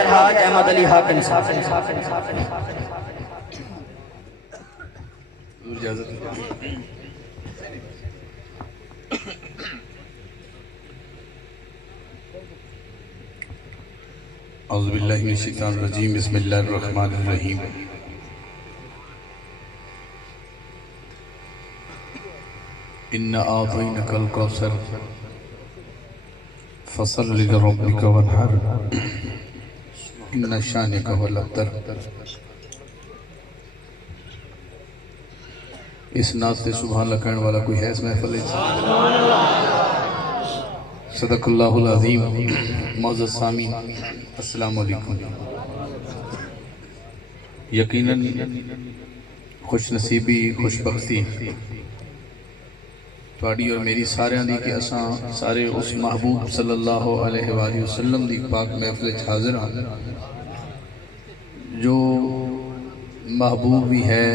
अलहाज अहमद अली हाकिम साहब। औज़ु बिल्लाहि मिनश शैतानिर रजीम, बिस्मिल्लाहिर रहमानिर रहीम। इन्ना आतैनाकल कौसर फसल्लि लिरब्बिका वन्हर इन्ना शानिअका हुवल अब्तर। इस नात से सुभान अल्लाह कहने वाला कोई है इस महफिल में? सदक़ल्लाहुल अज़ीम। मौजूद सामीन अस्सलाम वालेकुम। यकीनन खुशनसीबी खुशबख्ती तुहाडी और मेरी सारियां दी कि असां सारे उस महबूब सल्लल्लाहु अलैहि वसल्लम दी पाक महफिल च हाज़िर हां जो महबूब भी है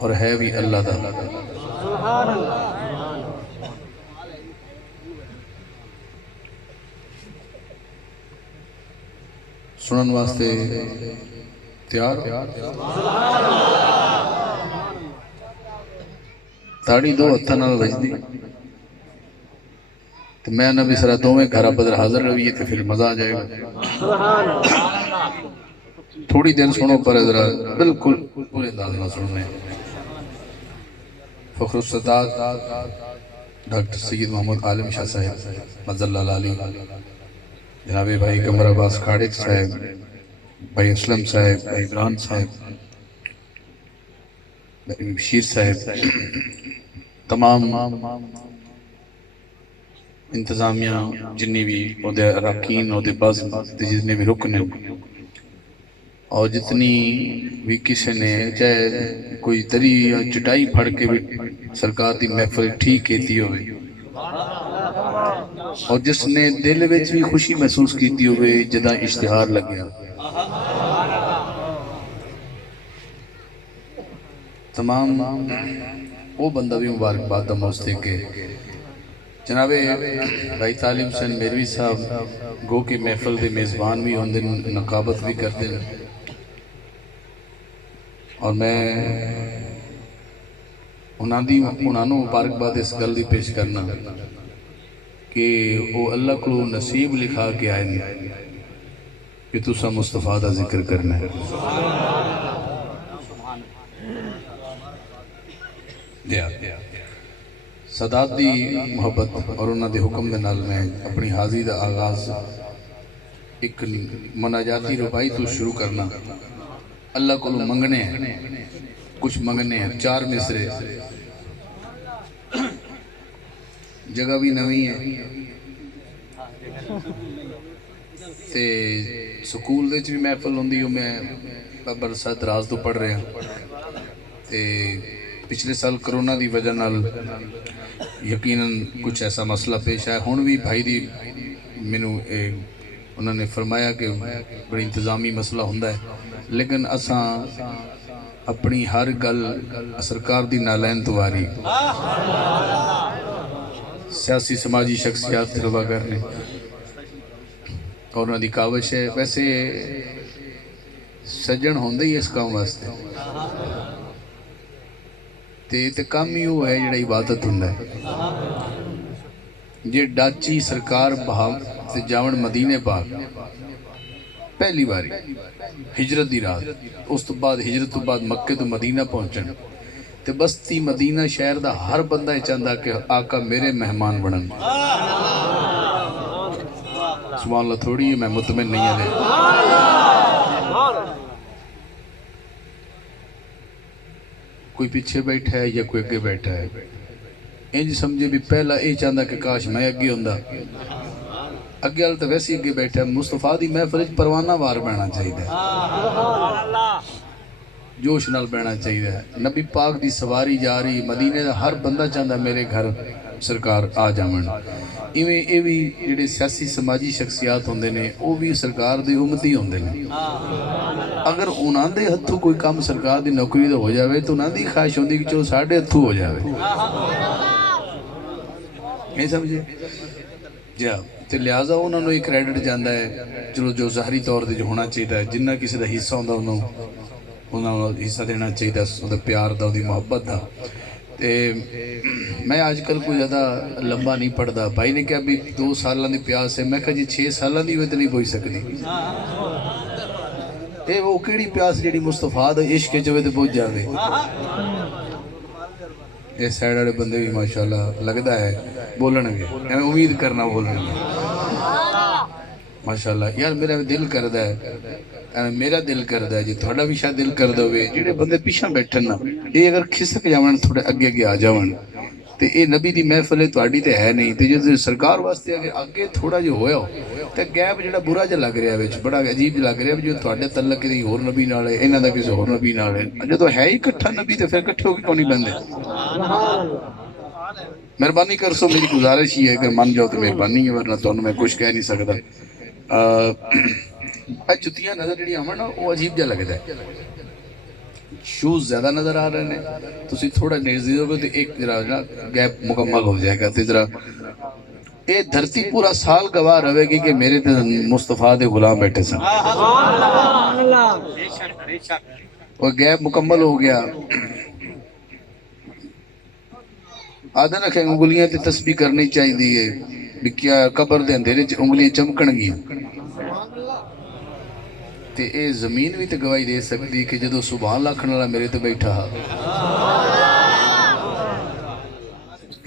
और है भी अल्लाह दा। सुनन वास्ते तैयार? ताड़ी दो हत्थां नाल वजदी तो मैं ना भी सरा दोवें घर बदर हाजिर रहिए तो फिर मजा आ जाएगा। थोड़ी देर सुनो पर जरा बिल्कुल पूरे अंदाज ना सुनने। फखरुल सदात डॉक्टर सैयद मोहम्मद आलम शाह साहब मज़ल्लल अली, जनाब भाई कमर अब्बास खाड़िक साहब, भाई असलम साहब, भाई इमरान साहब, भाई बशीर साहब, तमाम इंतजामिया जिन्नी भी अरकान जितने भी रुकन और जितनी भी किसी ने चाहे कोई तरी या चटाई फड़ के भी सरकार की महफिल ठीक की हो और जिसने दिल में भी खुशी महसूस की हो जदा इश्तिहार लगे तमाम वो बंदा भी मुबारकबाद मौसते के जनाबे भाई तालिम सन मेरवी साहब गो के महफिल के मेज़बान भी होंगे, नकाबत भी करते हैं और मैं उन्होंने मुबारकबाद इस गल की पेश करना कि वो अल्लाह को नसीब लिखा के आए हैं कि तुसा मुस्तफा का जिक्र करना है। सदात दी मुहब्बत और उन्होंने हुक्म के नाल मैं अपनी हाज़री का आगाज एक मनाजाती रुबाई तो शुरू करना। अल्लाह को मंगने हैं, कुछ मंगने हैं, 4 मिसरे, जगह भी नवी है ते स्कूल भी महफिल होंगी मैं बरसात राज तो पढ़ रहा ते पिछले साल करोना की वजह नाल यकीनन कुछ ऐसा मसला पेश आया। हुण भी भाई दी मैनू उन्होंने फरमाया कि बड़ी इंतजामी मसला हुंदा है, लेकिन असां अपनी हर गल सरकार दी नालैन तवारी सियासी समाजी शख्सियात तलबा करने और उन्होंने काविश है। वैसे सज्जन होंदे ही इस काम वास्ते ते काम ही वो है जिहड़ा इबादत हुंदा है। जे डाची सरकार बहाव ते जावण मदीने पाक पहली बारी हिजरत दी रात, उस तो बाद हिजरत तो बाद मक्के तो मदीना पहुंचन ते बस्ती मदीना शहर दा हर बंदा चाहता कि आका मेरे मेहमान बनन। सुभान अल्लाह थोड़ी मैं मुतमिन नहीं है। कोई पीछे बैठा है या कोई अगे बैठा है, इंज समझे भी पहला ये चाहता कि काश मैं अगे होंदा। अगे वाल तो वैसे अगे बैठा है। मुस्तफा दी महफिल परवाना वार बहना चाहिए, जोश नाल बहना चाहिए। नबी पाक दी सवारी जा रही, मदीने का हर बंदा चाहता मेरे घर सरकार आ जावन। इवें ये भी जिहड़े सियासी समाजी शख्सियात होंदे ने वो भी सरकार दे उम्मती होंदे ने। अगर उन्हां दे हथों कोई काम सरकार दी नौकरी दा हो जाए तो उन्हां दी ख्वाहिश होंदी कि चलो साढ़े हथों हो जाए। नहीं समझे जा तो लिहाजा उन्होंने ये क्रेडिट जाता है चलो जो ज़ाहरी तौर पर जो होना चाहिए जिन्ना किसी का हिस्सा होंदा उन्होंने हिस्सा देना चाहिए उसका प्यार का उसकी मुहब्बत का। तो मैं अजकल कोई ज़्यादा लंबा नहीं पढ़ता। भाई ने कहा भी 2 साल की प्यास है, मैं कहा जी 6 साल की हो तो नहीं पहुँच सकती। ये वो केड़ी प्यास जी मुस्तफा दा इश्क च होवे ते पहुंच जावे। ये साइड वाले बंदे भी माशाल्लाह लगता है बोलणगे, मैं उम्मीद करना बोलणगे माशाल्लाह। यार मेरा दिल करदा है, मेरा दिल करदा है जी थोड़ा भी शायद दिल करदा होवे जिहड़े बंदे पीछे बैठन ना ये अगर खिसक जावन थोड़े अगे अगे आ जावन तो ये नबी की महफिल है तुहाडी ते है नहीं। तो जो सरकार वास्ते अगर अगे थोड़ा जो होया तो गैप जो बुरा जिहा लग रहा है बड़ा अजीब लग रहा है जो तुहाडे तलक किसी होर नबी नाल है इन्हां दा किसी होर नबी नाल है। जो है ही इकट्ठा नबी तो फिर इकट्ठे होके क्यों नहीं बंदे। मेहरबानी कर सो मेरी गुजारिश ही है कि मान जाओ तो मेहरबानी है वरना तुहानू मैं कुछ कह नहीं सकता। जुतियां नजर जी आवन ना वो अजीब जिहा लगता है। शूज ज्यादा नजर आ रहे हैं तुम थोड़ा नजदीक हो तो एक जरा ना गैप मुकम्मल हो जाएगा। तो जरा ये धरती पूरा साल गवाह रहेगी कि मेरे तो मुस्तफा दे गुलाम बैठे सन और गैप मुकम्मल हो गया। आदन रखे उंगलियां ते तस्बीह करनी चाहिए भी क्या कबर दे अंधेरे च उंगलियां चमकणगियां। ते ये जमीन भी तो गवाही दे सकती कि जो सुभान आखण वाला मेरे तो बैठा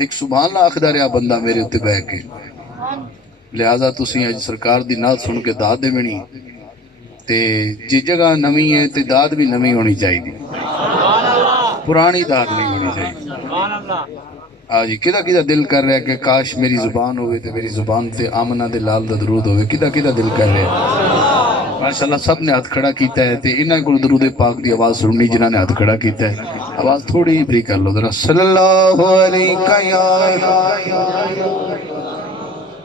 एक सुभान आखदा रहा बंदा मेरे उत्ते बह के। लिहाजा तुसीं अज सरकार दी नात सुन के दाद देवनी ते जे जगह नवी है तो दाद भी नवी होनी चाहिए, पुरानी दाद नहीं होनी चाहिए। हाँ जी किदा किदा दिल कर रहा है कि काश मेरी जुबान होवे ते मेरी जुबान ते आमना दे लाल दा दरूद होवे। किदा किदा दिल कर रहा है। माशाल्लाह सब ने हाथ खड़ा किया है तो इन्होंने को दरूद पाक की आवाज़ सुननी जिन्होंने हाथ खड़ा किया है। आवाज़ थोड़ी बरी कर लो जरा सल्लल्लाहु अलैहि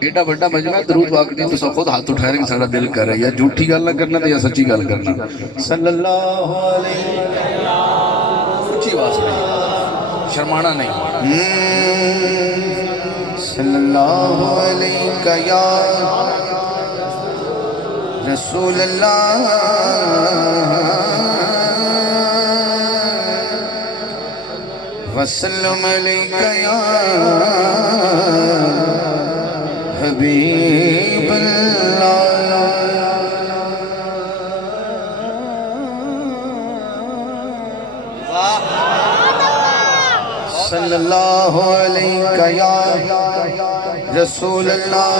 एडा बड़ा मजमा दरूद पाक दी तो खुद हाथ उठा रहे साड़ा दिल कर रहा है। या झूठी गल ना करना तो या सच्ची गल करना। सल्लल्लाहु अलैहि ऊंची आवाज़ नहीं शर्माना नहीं। सल्लल्लाहु अलैहि रसूल अल्लाह वसल्लम अलैका या हबीब अल्लाह। सल्लल्लाहु अलैका या रसूल अल्लाह।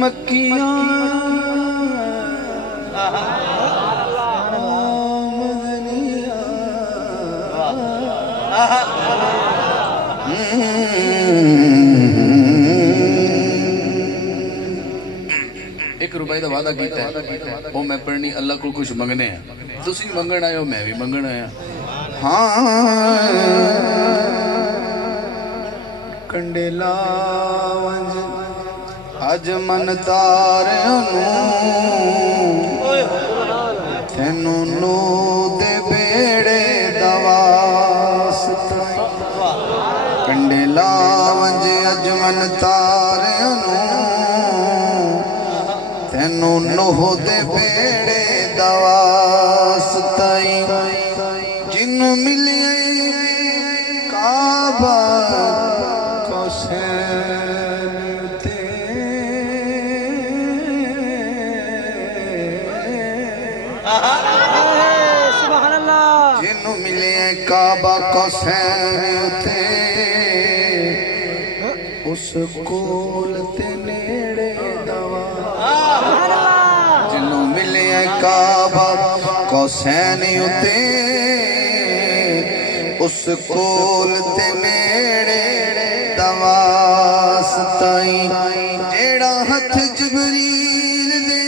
मक्किया एक रुपए का वादा किया वो मैं पढ़नी अल्लाह को कुछ मंगने हैं तुसी मंगण आयो मैं भी मंगण आया। हाँ कंडेला अज मन तारियां तेनू नो दे बेड़े दवासता कंडेला अज मन तारियां तेनू नोह दे बेड़े दवासता जिन्नू मिले काबा जिन्नू मिले काबा कौसैन ते उस कोल ते नेड़े दवा। जिन्नू मिले काबा कौसैन ते उस कोल ते नेड़े दवा। ताई जेड़ा हथ जबरील दे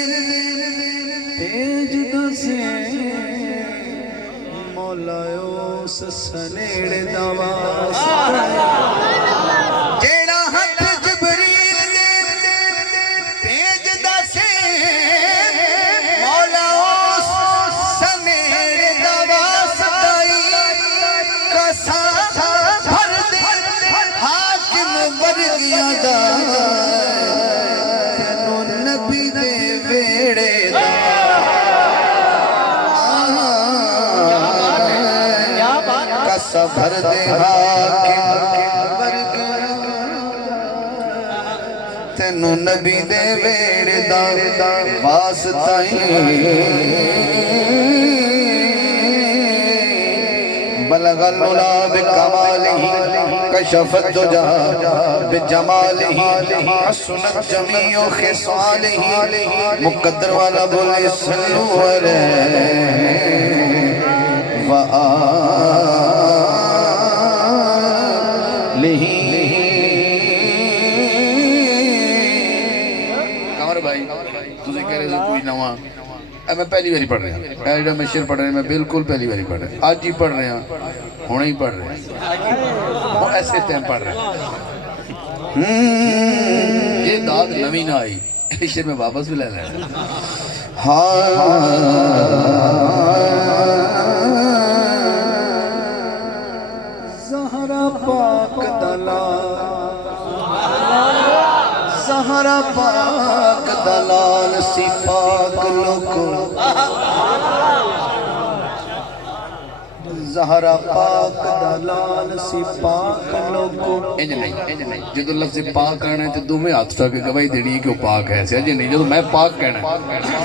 तेज दसे मौलायो सनेड़े दा वास्ता जेड़ा हथ जबरील दे तेज दसे मौलायो सनेड़े दा वास्ता कसा भर दे हाकिम वर्गियां दा तेनू नबी दे वेड़े दा कसा भर दे हाकिम वर्गियां तेनू नबी दे वेड़े दा वास्ता बलगल उला बिकमालिही कशफत दुजा बिजमालिही हसनत जमीउ खिसालिही मुकद्दर वाला बोले सल्लु अलैहि व आलिही। कमर भाई तुझे कह रहे हो कोई नवा मैं पहली बारी पढ़ रहा जो मैं शेर पढ़ रहा मैं बिल्कुल पहली बारी पढ़ रहा आज ही पढ़ रहा हुणे ही पढ़ रहे ऐसे टाइम पढ़ रहे ये दाद नवी ना आई शेर में वापस भी ले लें। ज़हरा पाक ज़हरा पाक दलाल सी पाक लोगो ज़हरा पाक दलाल सी पाक लोगो इंज नहीं जो लफ्ज़ पाक कहना है तो दोवें हाथ उठा के गवाही देनी है कि वो पाक है सर जी नहीं जो मैं पाक कहना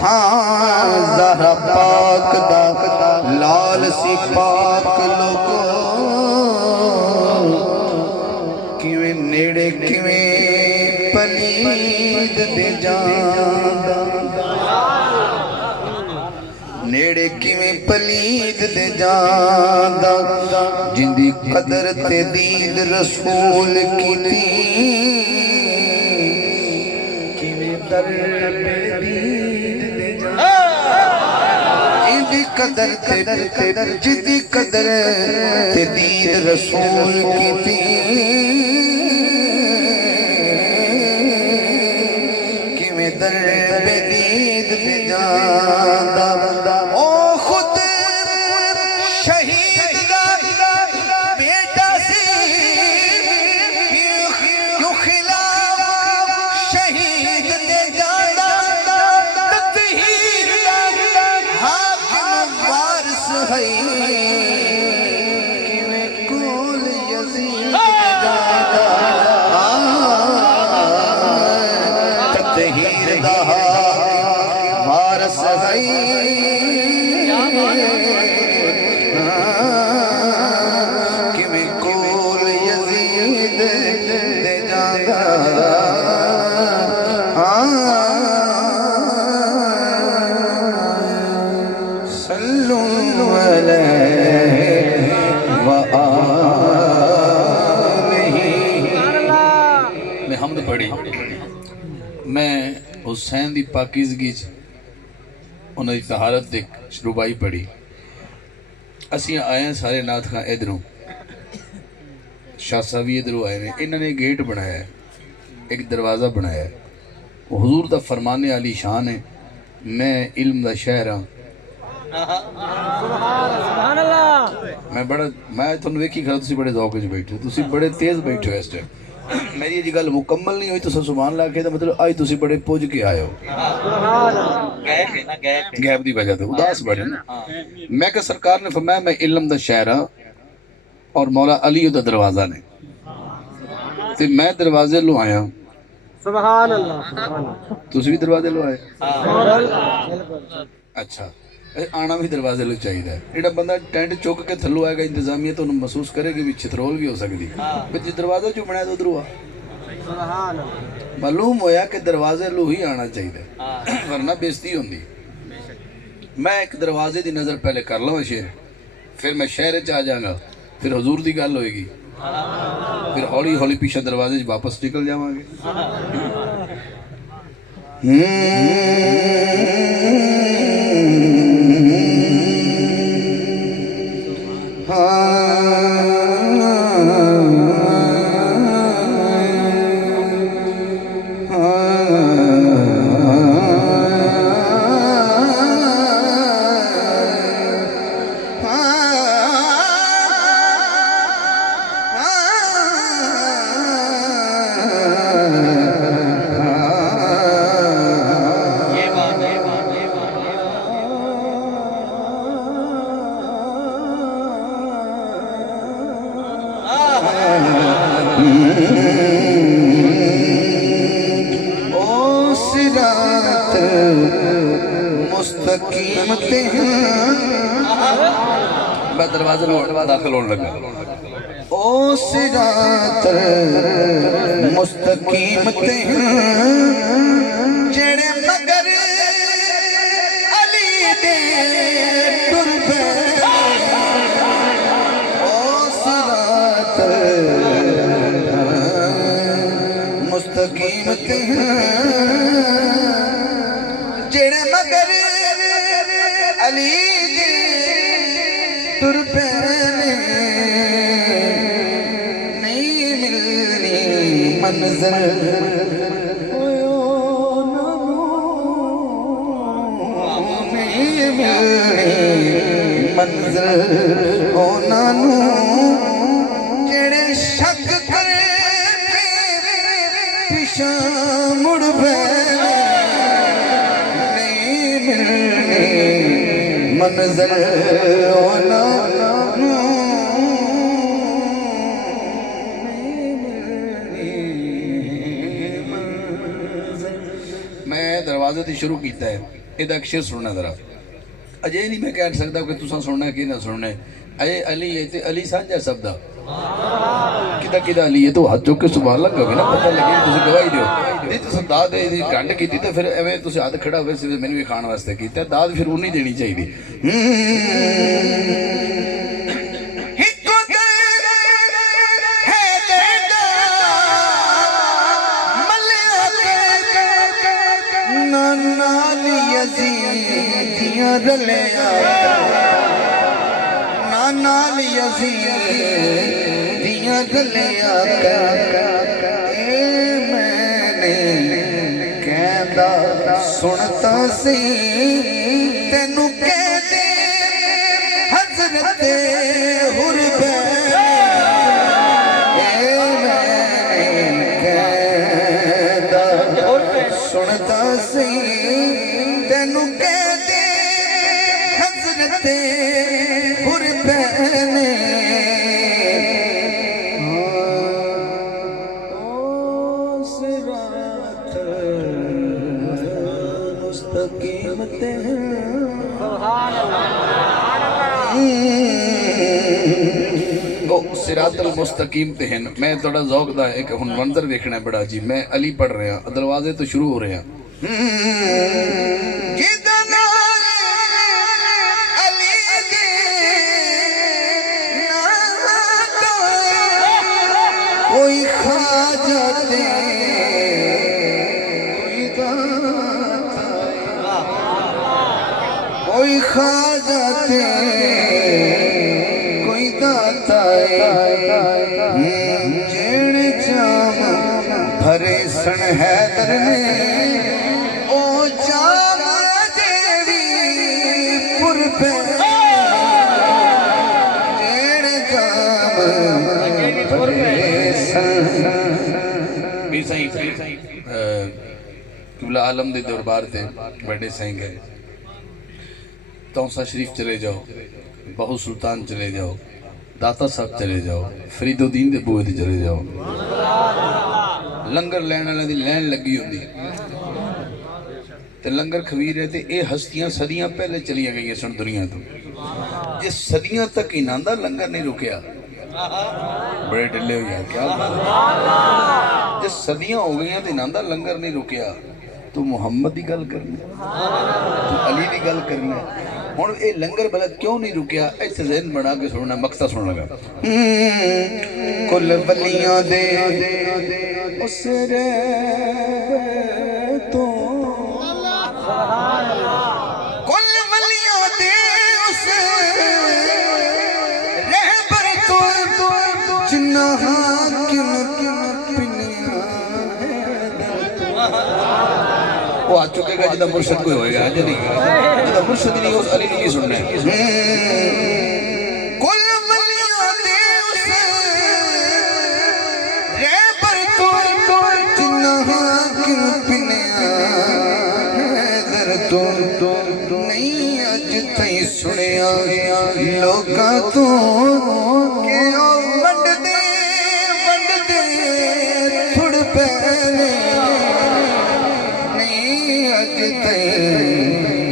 हाँ ज़हरा पाक दलाल सी पाक लोगो किवें नेड़े किवें पलीद दे जांदा नेड़े किवें पलीद दे जांदा जिंदी कदर ते दीद रसूल कीती किवें दर पे दीद दे जांदा जिंदी कदर ते दीद रसूल कीती दर बेदीद दे जांदा ओ खुद शहीद दा बेटा सी क्यों खिलाफ शहीद दे जांदा तत्हीर हाकिम वारिस है किवें कोल यजीद दे जांदा तत्हीर दा वारिस है किवें कोल यजीद दे जांदा सल्लु अलैहि व आलिही। मैं हमद पढ़ी मैं हुसैन दी पाकीज़गी उन्होंने तहारत दी शुरूबाई पढ़ी असी आए हैं सारे नाथ खां इधरों शाह साहब भी इधरों आए हैं इन्होंने गेट बनाया है एक दरवाज़ा बनाया है वो हुजूर दा फरमाने आली शान है मैं इल्म दा शहर हाँ मैं तुहानू वेखी खरा तुसीं बड़े ज़ौक़ च बैठे हो तुसीं बड़े तेज़ बैठे हो इस टाइम मेरी जी गल मुकम्मल नहीं हुई तो सुभान ला के मतलब अज तुसीं बड़े पुज के आए हो गैप की वजह तो उदास बड़े ना मैं क्या सरकार ने फरमाया मैं इल्म दा शहर हाँ और मौला अली दा दरवाज़ा ने ते मैं दरवाजे लो आया सुभान अल्लाह तुसीं भी दरवाजे लो आए अच्छा आना भी दरवाजे लो चाहिए जो बंदा टेंट चुक के थल्लों आएगा इंतजामिया तो महसूस करेगी भी छितरोल भी हो सकती जो दरवाजा जो बनाया तो उधरों मालूम होया कि दरवाजे लो ही आना चाहिए वरना बेइज्जती होंगी। मैं एक दरवाजे की नज़र पहले कर लवां शेर फिर मैं शहर च आ जाऊंगा फिर हजूर की गल होएगी फिर हौली हौली पीछे दरवाजे वापस निकल जावांगे। मुस्तकीम ते मैं दरवाजे में दाखिल होने लगा। ओ सिरात मुस्तकीम ते जेड़े मगर अली दे टुर पे। ओ सिरात मुस्तकीम ते जेड़े मगर अली दे तुर पैने नहीं मिलनी मंज़िल नहीं मिलनी मंज़िल ओनानू जेड़े शक करे पिछा मुड़ पैने मंज़िल मैं दरवाजे से शुरू किया है। इहदा अक्षर सुनना जरा। अजे नहीं मैं कह सकता कि तुसा सुनना कि ना सुनना। अजे अली है ते अली साझा सब दा किदा किदा अली है तो हाथ चुक के सुभान अल्लाह कहोगे ना पता लगे तुसी गवाही दियो। नहीं तुसी दाद दी घंट की तो फिर एवं तुसी हाथ खड़ा हुए सी मैंने भी खाण वास्ते कीता दाद फिर उन्हीं देनी चाहिए। नाल यज़ीद दियां गलियां मैंने कहंदा सुनता सी तेनू कहदे हज़रत हुरबैन कहंदा सुनता सी तेनू कहदे हज़रत हुरबैन मुस्तकीम ते सिरातल मुस्तकीम ते हैं। मैं थोड़ा ज़ौक दा एक हुन मंजर देखना है बड़ा जी। मैं अली पढ़ रहा दरवाजे तो शुरू हो रहे हैं। कोई ख्वाजा दे कोई ख्वाजा दे कोई दाता जेड़े जाम भरे सन हैदर ने ओ जाम जेड़ी पुर पे जेड़े जाम भरे किबला आलम दे दरबार ते बड़े साईं गए। तौसा शरीफ चले जाओ, बहु सुल्तान चले जाओ, दाता साहब चले जाओ, फरीदुद्दीन दे बूहे ते चले जाओ। लंगर लैण वाले दी लैन लगी होंदी ते लंगर खवीर है ते ये हस्तियां सदियां पहले चलियां गई सन दुनिया तो। जे सदियां तक इन्हां दा लंगर नहीं रुकिया बड़े ढिले हो यार क्या जे सदियां हो गई तो इन्हां दा लंगर नहीं रुकिया। तू मुहम्मद की गल करनी, तू अली की गल करनी, हुण ये लंगर बलद क्यों नहीं रुकिया? इत्थे ज़हन बना के सुनना, मकता सुन लगा। कुल वलियां दे उस रे तो कुल वलियां दे उस रहबर तो जिन्ना हाकिम पिनिया वो आ चुकेगा जिदा मुर्शद कोई होएगा, अज नहीं जिदा मुर्शद ही नहीं उस अली ने की सुनना है। कुल वलियां दे उस रहबर तो जिन्ना हाकिम पिनिया तो नहीं अज तई सुनिया लोकां तो के ओ वंड दे थुड़ पैने नहीं अज तई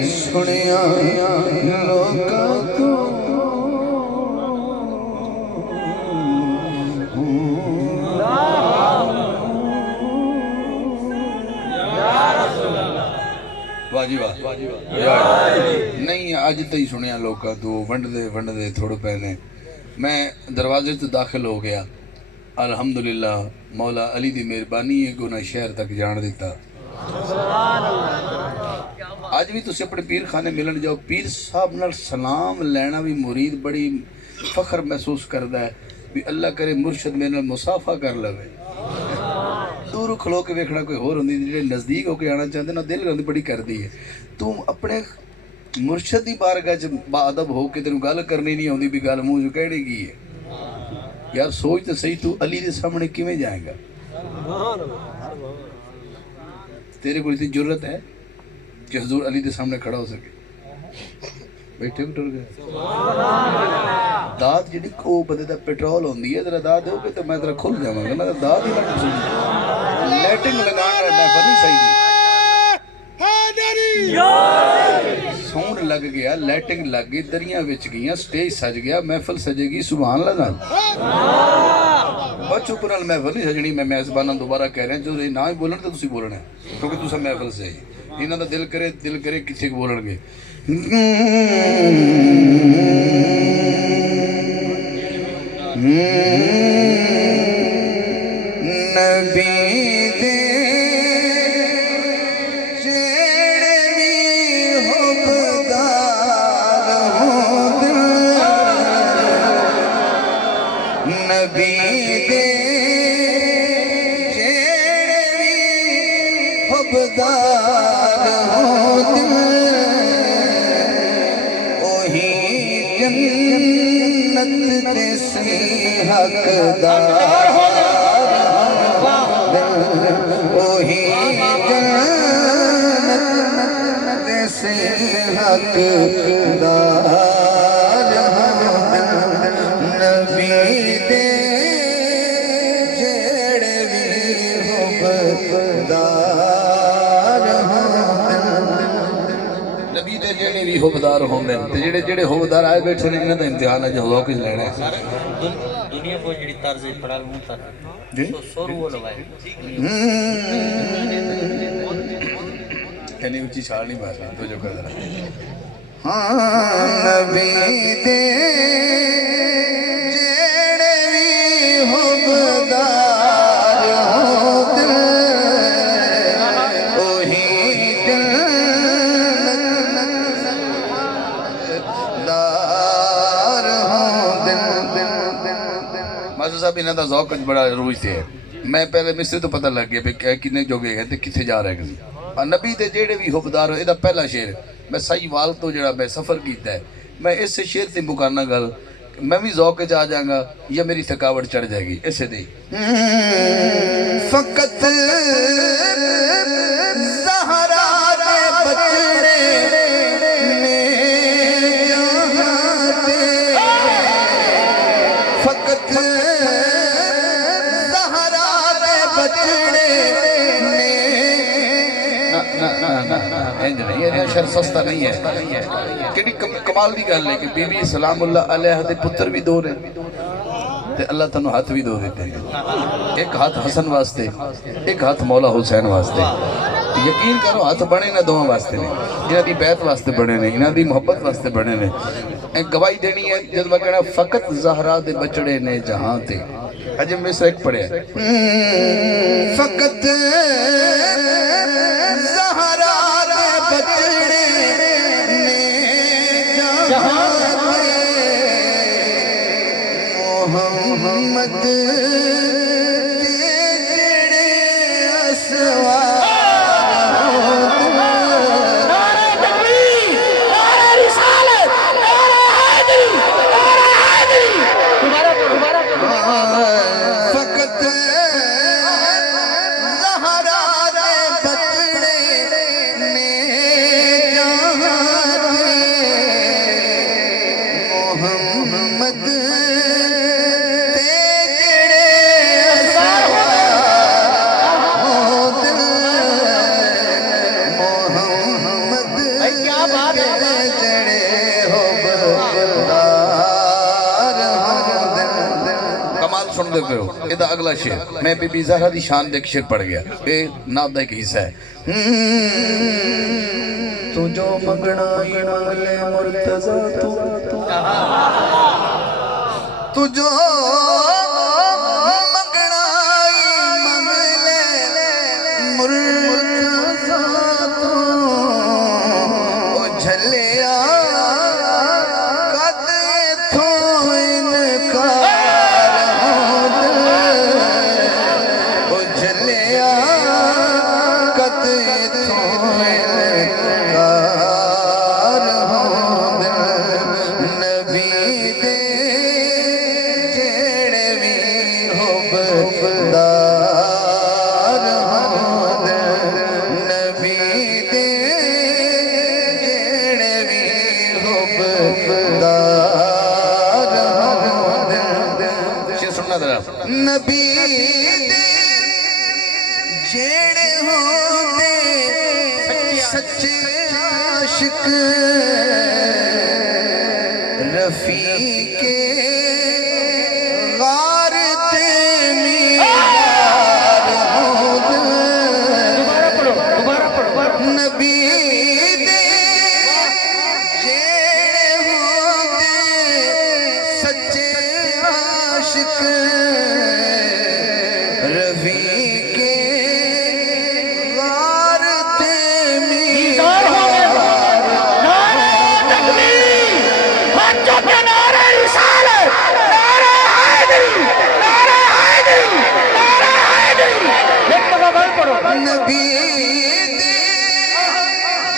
सुनिया लोकां तो वाह जी वाह। नहीं अज तो ही सुनिया लोगों तो वंडदे थोड़ पैने। मैं दरवाजे तो दाखिल हो गया, अल्हम्दुलिल्लाह मौला अली दी मेहरबानी है कि उन्हें शहर तक जान दिता। अज भी तुम अपने पीर खाने मिलन जाओ, पीर साहब नाल सलाम लेना भी मुरीद बड़ी फख्र महसूस करता है भी अल्लाह करे मुर्शद मेरे नाल मुसाफा कर लवे। दूर खलो के वेखना कोई होर होंदी, जेह्ड़े नज़दीक होके आना चाहते ना दिल गंद बड़ी करती है। तू अपने मुर्शद की बारगाह च बाअदब हो के तेन गल करनी नहीं आती भी गल मूँह च कहने की है। यार सोच तो सही, तू अली के सामने किवें जाएगा? तेरे को इतनी जरूरत है कि हजूर अली के सामने खड़ा हो सके? बैठे भी टुर गए। दात जी वो बंदे का पेट्रोल होंगी है, तेरा दात दोगे तो मैं तेरा खुल जावांगा। मैं दात ही लैटिंग लगाना महफल नहीं सही सोन लग गया, लैटिंग लग गई, दरियां विच गईयां, स्टेज सज गया, महफल सजेगी। सुभान अल्लाह। बस चुप नाल महफल नहीं सजनी। मैं मेजबाना दोबारा कह रहा जो ना ही बोलन तो तुसीं बोलना है, क्योंकि तुसां महफल से इन्हां दा दिल करे किथे बोलणगे। नबी दे जेड़े भी हुबदार होंदे, नबी दे जेड़े भी हुबदार होंदे ओही जन्नत दे सी हकदार ओही जन्नत दे सी हकदार नबी दे जेड़े भी हुबदार नबी दे जेड़े भी हुबदार होंदे ते जेड़े हुबदार आए बैठे ने, इन्हां दा इम्तिहान अज हो किस लेना है। दुनिया को जी तर्ज पड़ा लूं तक जी सोरू वो लगाए कहनी ऊंची छाल नहीं मारनी तो जो कर रहा। हाँ नबी दे जेड़े भी हुबदार होंदे ओही जन्नतदार होंदे। मास्टर साहब इन्हां दा ज़ौक़ बड़ा रूज से है। मैं पहले मिस्र तो पता लग गया भी किन्ने जोगे है ते किथे जा रहे हैं। नबी दे जेड़े भी हुबदार हो, इहदा पहला शेर मैं सही वाल तो जड़ा मैं सफ़र किया है, मैं इस शेर से मुकाना गल मैं भी ज़ौक़ च आ जाऊँगा या मेरी थकावट चढ़ जाएगी। इसे दे फकत ज़हरा दे बचड़े ने जहाँ ते फकत ज़हरा दे बचड़े ने इंज नहीं है, शर सस्ता नहीं है। कि कमाल की गल है कि बीबी सलामुल्लाह अलैहा दे पुत्र भी दो ने ते अल्लाह तन्नू हाथ भी दो देते हैं, एक हाथ हसन वास्ते, एक हाथ मौला हुसैन वास्ते। यकीन करो हाथ बने ना दोवां वास्ते ने, इन्हां दी बैत वास्ते बने ने, इन्हां दी मोहब्बत वास्ते बने ने। गवाही देनी है जब मैं कहना फकत ज़हरा दे बचड़े ने जहां ते। अजे मैं से एक पढ़िया फकत ज़हरा दे बचड़े ने जहां ते मोहम्मद ते जेड़े असवा ਇਹਦਾ ਅਗਲਾ ਸ਼ੇਰ ਮੈਂ ਬੀਬੀ ਜ਼ਾਹਰਾ ਦੀ ਸ਼ਾਨ ਦੇ ਇੱਕ ਸ਼ੇਰ ਪੜ ਗਿਆ। ਇਹ ਨਾਮ ਦਾ ਇੱਕ ਹਿੱਸਾ ਹੈ। ਤੂੰ ਜੋ ਮੰਗਣਾ ਹੀ ਮੰਗ ਲੈ ਮੁਰਤਜ਼ਾ ਤੂੰ ਜੋ ਮੰਗਣਾ ਹੀ ਮੰਗ ਲੈ ਮੁਰਤਜ਼ਾ ਤੂੰ ਉਹ ਝੱਲਿਆ ਕਦ ਇਥੋਂ ਇਨਕਾਰ नबी जेड़े होंदे सच्चे आशिक रफीके गार ते मीरार होंदे नबी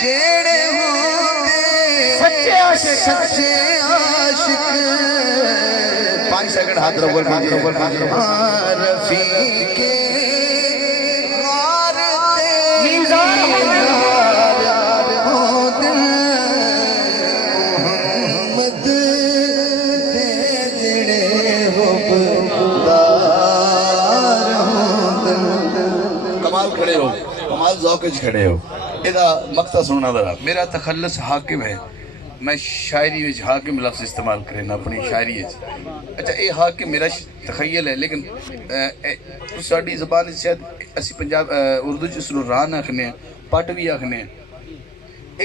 जेड़े होंदे सच्चे आशिक सच्चे आशिक 5 सेकंड हाथ रखो रफीके गार ते मोहम्मद दे जेड़े हुब्बदार होंदे। कमाल खड़े हो, कमाल ज़ौक़ च खड़े हो। इहदा मकसद सुनना जरा। मेरा तखल्लुस हाकिम है, मैं शायरी में हाकिम लफ्ज़ इस्तेमाल करें अपनी शायरी। अच्छा ये हाकिम मेरा तखयल है, लेकिन साड़ी ज़बान शायद असी पंजाब उर्दू च इसनूं रान आखने, पट भी आखने।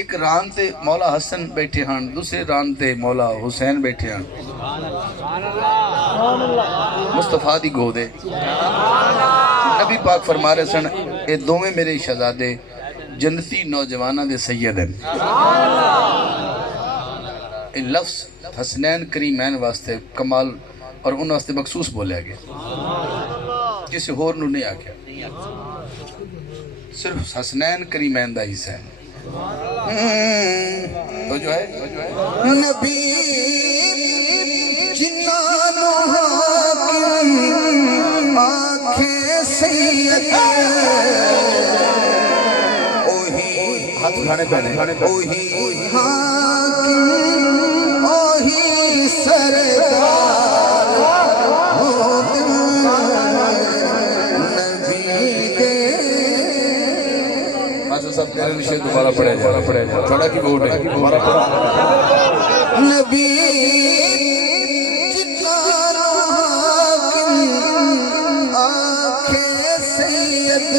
एक रान ते मौला हसन बैठे हैं, दूसरे रान ते मौला हुसैन बैठे हैं। मुस्तफा दी गोदे नबी पाक फरमा रहे सन, ये दोवें मेरे शहजादे जन्नती नौजवाना दे सैयद हैं। ये लफ्ज़ हसनैन करीमैन वास्ते कमाल और उन वास्ते मखसूस बोलिया गया, किसी होर नूं नहीं आख्या, सिर्फ हसनैन करीमैन दा हिस्सा है। तो जो है नबी जिन्ना नूं हाकिम आखे सैयद ओही हाथ उठाने पैने ओही हाकिम ओही सरदार नबी दे। मास्टर साहब कह रहे हैं दोबारा पढ़ा जा थोड़ा की वोट है दोबारा पढ़ा। नबी जिन्ना हाकिम आखे सैयद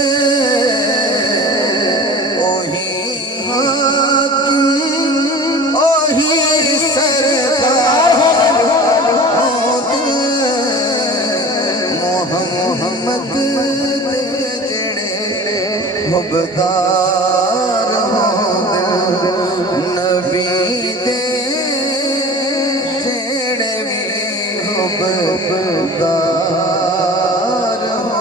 हुबदार हो नबी दे जेड़े भी हुबदार हो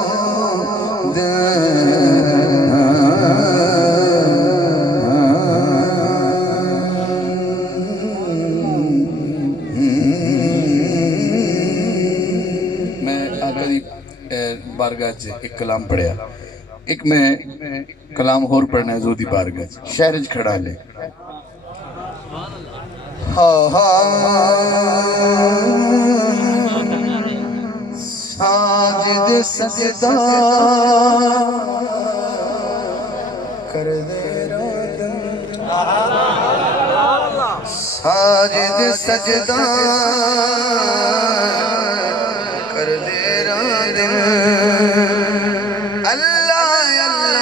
मैं आका दी बारगाह च एक कलाम पढ़िया एक मैं कलाम होर पढ़ना है हजूर दी बारगाह च शहर च खड़ा ले साजिद सजदा कर दे साजिद सजदा कर दे दिल अल्लाह अल्लाह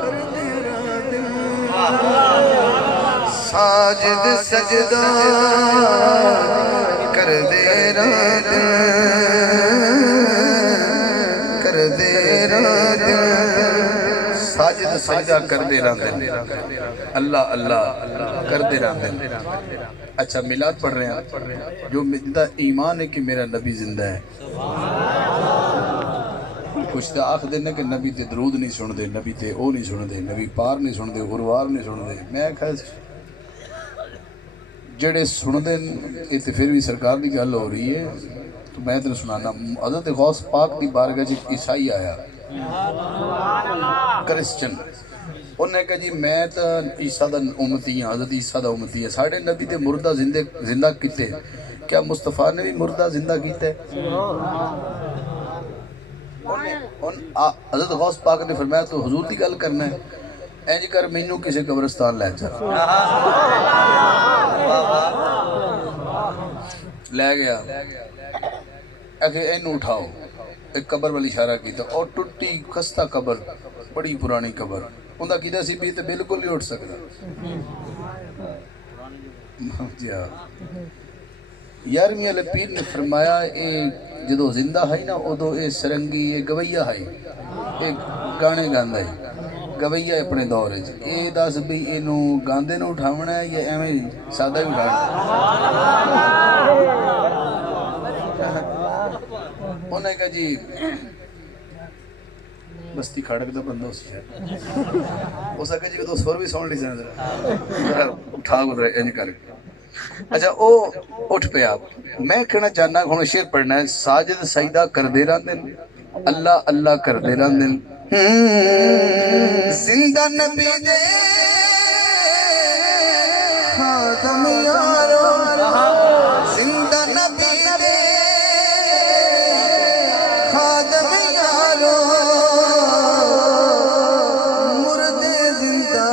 कर दे दिल साजिद सजदा कर दे दिल कर दे दिल साजिद सजदा कर दे दिल अल्लाह अल्लाह कर दे दिल। अच्छा मिलाद पढ़ रहे हैं जो मेरा ईमान है कि मेरा नबी जिंदा है। कुछ तो आख देने कि नबी ते दरूद नहीं सुनते नबी ते ओ नहीं सुनते नबी पार नहीं सुनते उरवार नहीं सुनते। मैं कहा जेड़े सुनते ये तो फिर भी सरकार की गल हो रही है तो मैं तेन सुनाना हज़रत गौस पाक की बारगाह च ईसाई आया क्रिश्चन उन्हें कहा जी मैं तो ईसा का उम्मती हाँ हज़रत ईसा का उम्मती है साढ़े नबी ते मुर्दा जिंदा किते क्या मुस्तफा ने भी मुर्दा जिंदा किया हज़रत गौस पाक ने फरमाया तो हुजूर की गल करना है इंज कर मैनू किसी कब्रिस्तान लै चल लै गया आखे इनू उठाओ एक कबर वाली इशारा किया और टुटी खस्ता कबर बड़ी पुरानी कबर उनका कीता सी भी तो बिल्कुल नहीं उठ सकता यारवीं वाले पीर ने फरमाया ये जो जिंदा है ना उदो ये सरंगी ये गवैया है ये गाने गांदा है गवैया अपने दौर ये दस भी इनू गांदे ने उठावना है या एवं सादा ही उठाना उन्हें कहा जी बस्ती खड़क का बंदा उस आखा जी तो सुर भी सुन ली उठा उधर इंज कर। अच्छा ओ उठ पिया मैं कहना चाहना हूँ शेर पढ़ना है साजिद सजदा करदे रहंदे अल्लाह अल्लाह करदे रहंदे जिंदा नबी दे खातम यारो जिंदा नबी दे खातम यारो मुर्दे जिंदा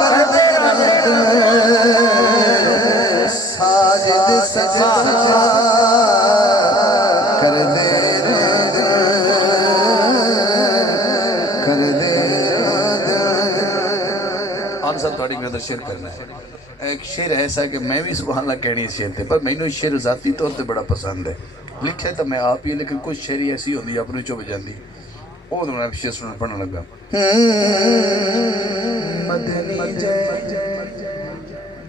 कर दे साजिद सजदा कर दे थोड़ी मेरे शेर करना है एक शेर ऐसा है कि मैं भी सुभान अल्लाह कहनी है शेर थे पर मैंने शेर जाती तौर पर बड़ा पसंद है लिखे तो मैं आप ही लेकिन कुछ शेरी ऐसी होती अपने चुभ जाती वो मैं शेर सुनना पढ़ने लगा मदनी जय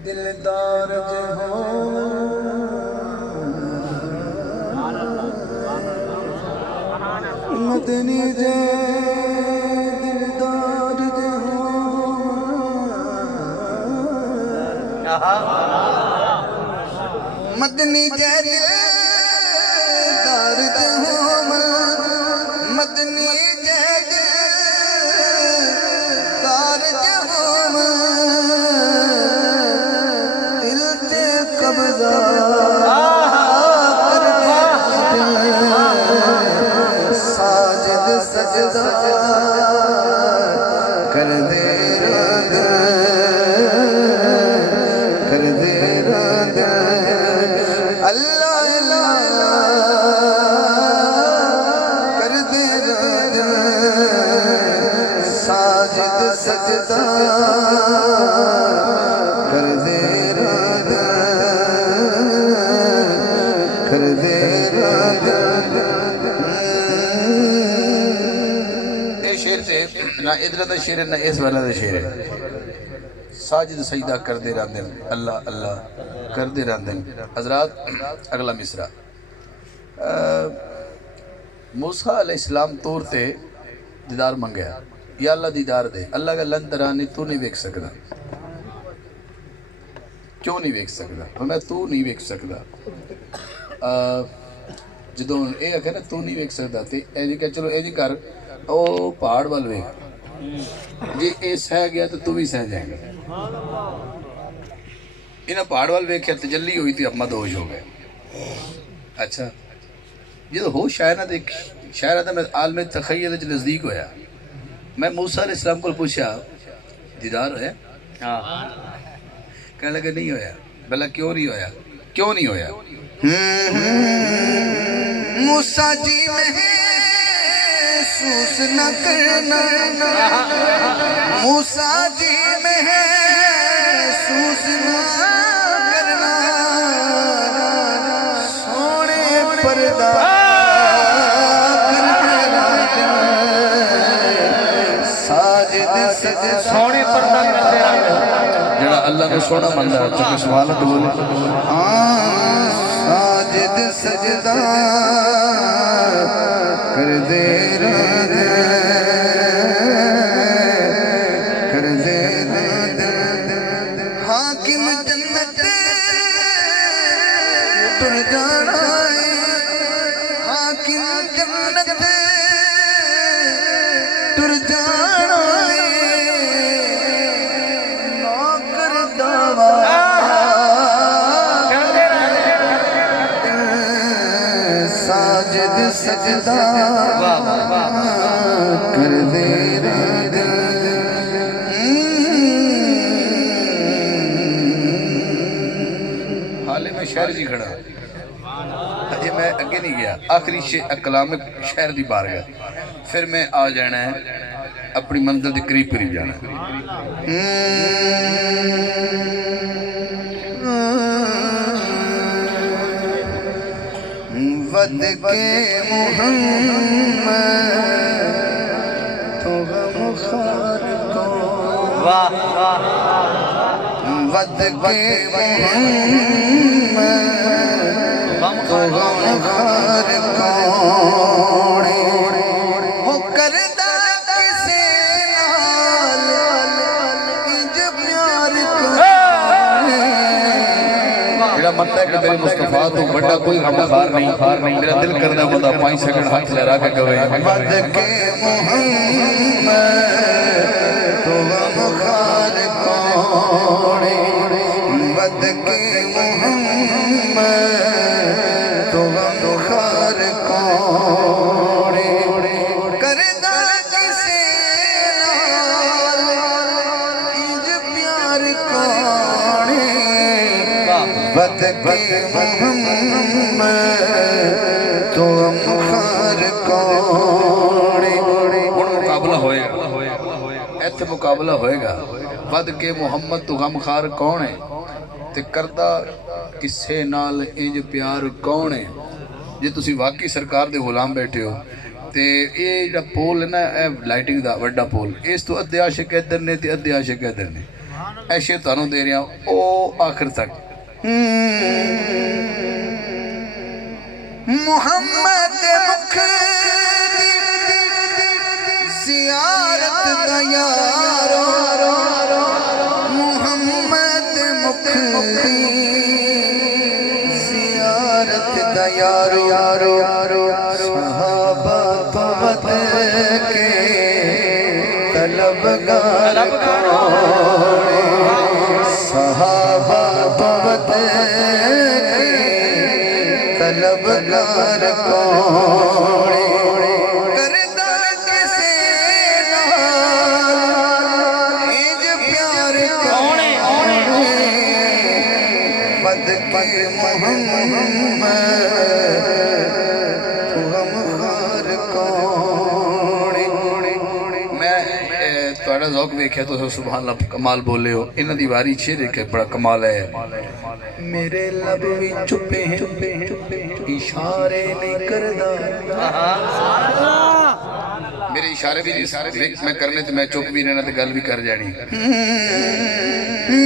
दिलदार हो मदनी जय दिलदार मदनी जय दिलदार हो मदनी जय दिलदार हो दिल ते कब्जा कर साजिद सजदा कर दे सजदा कर दे कर दे शेर थे ना इधर का शेर है ना इस वाला का शेर है साजिद सजदा करते रहते हैं अल्लाह अल्लाह करते रहते हैं हजरात अगला मिसरा मूसा अलैहिस्सलाम तौर ते दीदार मंगया या अल्लाह दीदार दे अल्लाह का लंदरानी तू नहीं वेख सकता क्यों नहीं वेख सकता मैं तू नहीं वेख सकता जो ये आखे ना तू नहीं वेख सकता तो इंज कह चलो इंज कर ओ पहाड़ वाल वेख जे ये सह गया तो तू भी सह जाएगा इन्हें पहाड़ वाल वेख्या तजल्ली हुई थी अम्मा दोष हो गए अच्छा जो होश आया ना तो शायद मैं आलम तखय्युल नज़दीक होया मैं मूसा अलैहिस्सलाम को पूछा दीदार होया हाँ कहने लगे नहीं होया भला क्यों नहीं होया क्यों नहीं होया मूसा जी महसूस न करना मूसा जी महसूस न करना सोने पर्दा सोने पर्दा करते जरा अल्लाह ने सोना मंदा तो सवाल तो बोले साजिद सजदा कर दे हाकिम जन्नत तुर जाना हाकिम जन्नत तुर जाना नौकर दावा साजिद सजदा कर दे हाले में शहर जी खड़ा अजय मैं अगे नहीं गया आखिरी कलाम शहर की बार गया फिर मैं आ जाना है अपनी मंजिल के करीब करीब जाना वद के मुहम्मद तो गम खार को वाह वाह वद के मुहम्मद तो गम खार को हो करदा किसे नाल इंज प्यार को मेरा मनता है कि तेरे मुस्तफा तो बड़ा कोई गमखार नहीं मेरा दिल करना बंदा 5 सेकंड हाथ लहरा के कहे वद के मुहम्मद तो गमखार कौन वद के मुहम्मद तो गमखार कौन करदा किसे नाल इंज प्यार कौन वद के मुहम्मद तो गमखार कौन मुकाबला होएगा इत्थे मुकाबला होएगा वद के मुहम्मद तो गमखार कौन है ते करदा किसे नाल इंज प्यार कौन है जे तुसी वाकई सरकार दे गुलाम बैठे हो ते ये जिहड़ा पोल है ना लाइटिंग दा वड्डा पोल इस तो अद्धे आशिक इधर ने ते अद्धे आशिक इधर ने ऐसे तुहानूं दे रहा ओ आखिर तक मुहम्मद मुख दी ज़ियारत दा यारो मुहम्मद मुख दी ज़ियारत दा यारो सहाबा तवत के तलबगार सहाबा तवत के तलबगार कौन करदा किसे नाल इंज प्यार कौन वद के मुहम्मद तो गमखार कौन मैं तुहाड़ा ज़ौक देखिया तो सुभान अल्लाह कमाल बोले हो इन्हां दी वारी शेर के बड़ा कमाल है मेरे लब भी चुपे हैं इशारे नहीं करदा मेरे इशारे भी देख मैं करने ते मैं चुप भी रहना ते गल भी कर जानी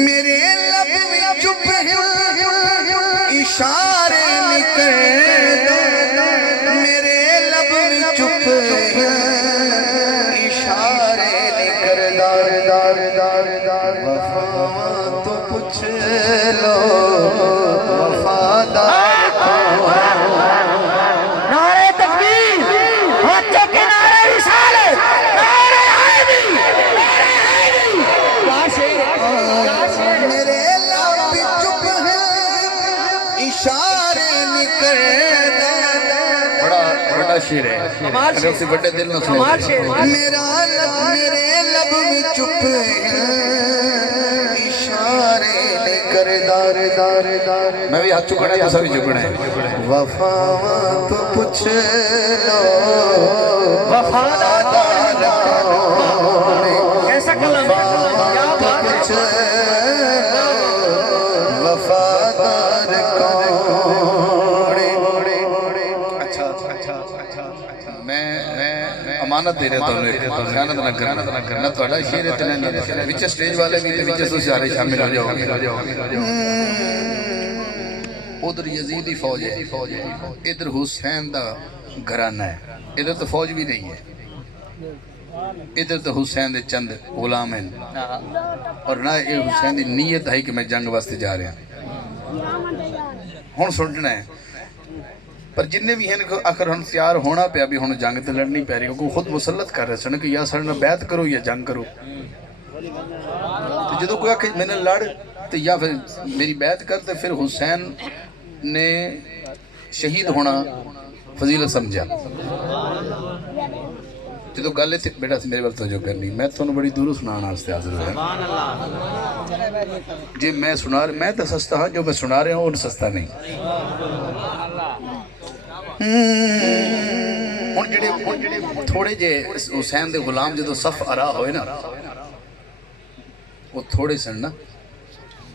मेरे लब में चुप है इशारे निकल मेरे लब में चुप है इशारे निकल दार वफा तो पूछ लो वफादार नारे तकबीर बच्चों के नारे रिसालत नारे हैदरी मेरे लब में चुप है इशारे निकल बड़ा बड़ा शेर है अगर उसे बड़े दिल में सुनो मेरे लब में चुप है इशारे निकल दार मैं भी हाथ चुकना है तो सभी चुकना है वफा तो पूछ लो वफादार कैसा कलम है क्या बात है वफादार अच्छा मैं अमानत दे रहा हूं खयानत ना करना ਤੁਹਾਡਾ शेर इतना विच स्टेज वाले भी ते विच तुम सारे शामिल हो जाओगे उधर यजीद की फौज है इधर हुसैन का घराना है इधर तो फौज भी नहीं है इधर तो हुसैन के चंद गुलाम हैं और ना ये हुसैन की नीयत है कि मैं जंग वास्ते जा रहा हुण सुनना है पर जिन्ने भी हैं आखिर हम तैयार होना पिया भी हुण जंग तो लड़नी पै रही क्योंकि खुद मुसलत कर रहे सन कि या साडे नाल बैत करो या जंग करो तो जो कोई आखे मेरे नाल लड़ तो या फिर मेरी बैत कर तो फिर हुसैन ने शहीद होना फजीलत समझा जो गल इत्थे बेटा मेरे वाल तवज्जो करनी मैं तुहानू बड़ी दूरों सुनाने वास्ते हाजिर होया जे मैं सुना मैं तो सस्ता हाँ जो मैं सुना रहा हूँ वो सस्ता नहीं हुण जेडे थोड़े जे हुसैन दे गुलाम जो सफ अरा होए ना वो थोड़े सन ना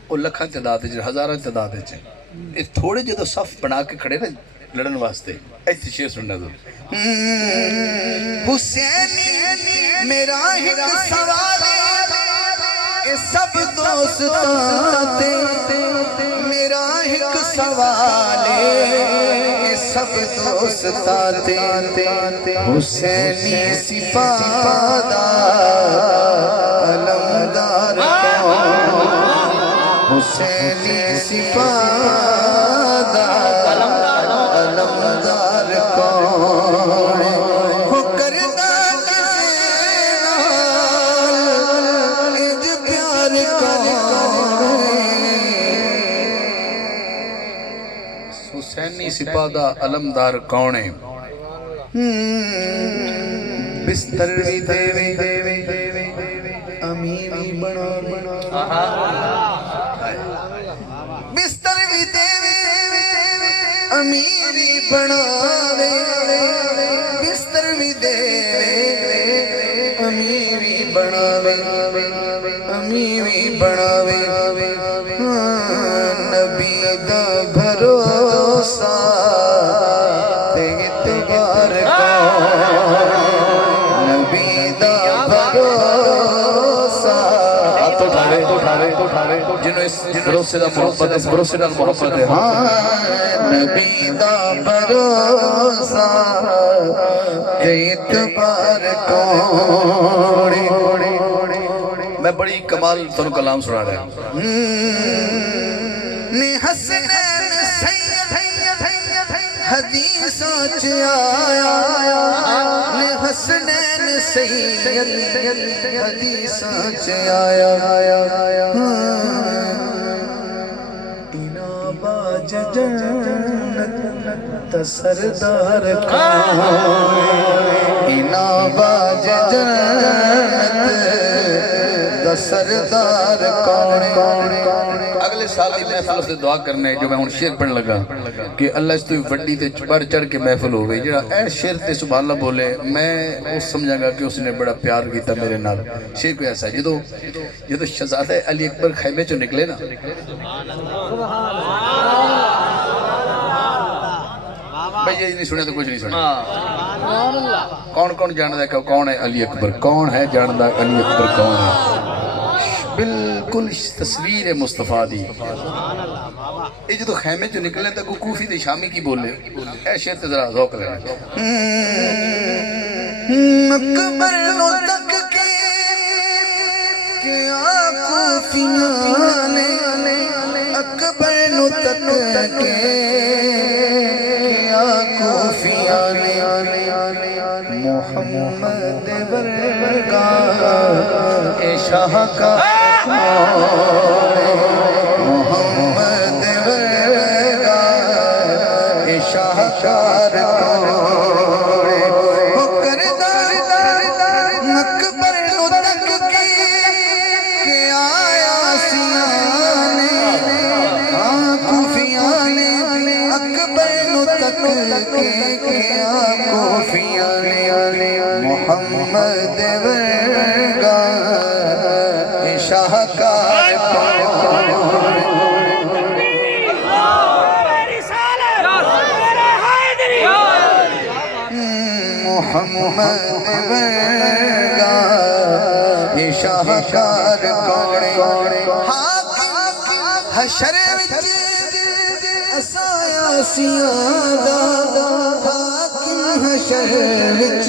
वो लखां तादाद हज़ारां तादाद ये थोड़े जो सफ बना के खड़े ना लड़न वास्ते ऐसे शेर सुनना दो हुसैनी मेरा एक सवाल है सब दोस्तां ते मेरा एक सवाल है सब दोस्तां ते हुसैनी सिपादा अलमदार हुसैनी सिपादा अलमदार कौन हो करदा किसे नाल इज प्यार कौन हुसैनी सिपादा अलमदार कौन है बिस्तर भी देवे अमीरी बना बिस्तर भी देवे अमीरी बनावे बिस्तर भी देवे अमीरी बनावे नबी दा भरोसा ते इतबार नबी दा भरोसा तो ठारे जिन्हों इस भरोसे दा मोहब्बत है भरोसे नाल मोहब्बत है हाँ नबी दा भरोसा ते इतबार कौन मैं बड़ी कमाल तुहानू कलाम सुना रहा हूं ने हसनैन सैयद हदीसां च आया ने हसनैन सैयद हदीसां च आया इनाबा जन्नत सरदार कौन इनाबा जन्नत सरदार कौन अगले साल की महफिल से दुआ करना है जो मैं हुण शेर पढ़न लगा कि अल्लाह इस तो वड्डी ते बढ़ चढ़ के महफिल होवे जेड़ा ए शेर ते सुभान अल्लाह बोले मैं वो समझांगा कि उसने बड़ा प्यार किया मेरे नाल शेर कोई ऐसा है जो शहजादा अली अकबर खैमे चो निकले ना भाई ये नहीं सुना तो कुछ नहीं सुना कौन कौन जानता है कौन है अली अकबर? कौन है जानता अली अकबर कौन है? बिल्कुल तस्वीर है मुस्तफा दी। ये जो खैमे चो निकले तो कूफी ते शामी की बोले ऐ शेर ते जरा ज़ौक़ लेना। अकबर नो तक के कूफियां ने अकबर नो तक के कूफियां ने मोहम्मद वर्गा ए शाहकार मोहम्मद वर्गा ए शाहकार अकबर नो तक के आया सियाने कूफियां ने अकबर नो तक के कूफियां ने मोहम्मद वर्गा शाहकार मोहम्मद वर्गा शाहकार हशर विच असाया सियादा हाकिम हशर विच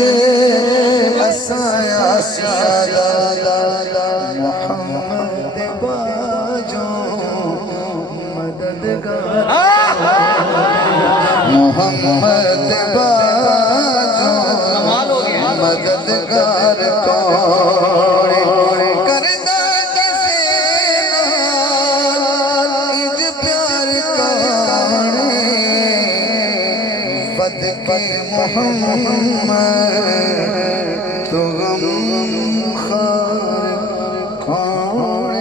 असाया सियादा मोहम्मद बाजो मददगार मोहम्मद बाजो मददगार कौन करदा किसे नाल इज प्यार कौन बद के मोहम्मद तो गम खार कौन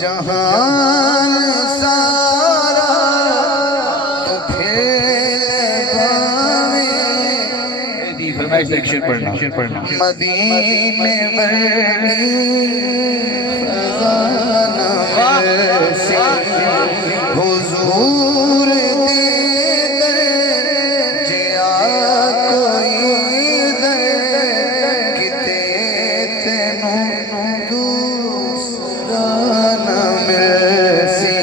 जहान सारा तो फेर पावे फरमाइश एक शेर पढ़ना। मदीने वर्गी खजाना से हुजूर दे दर जिया कोई दर किते तेनू दूसरा न मिलसी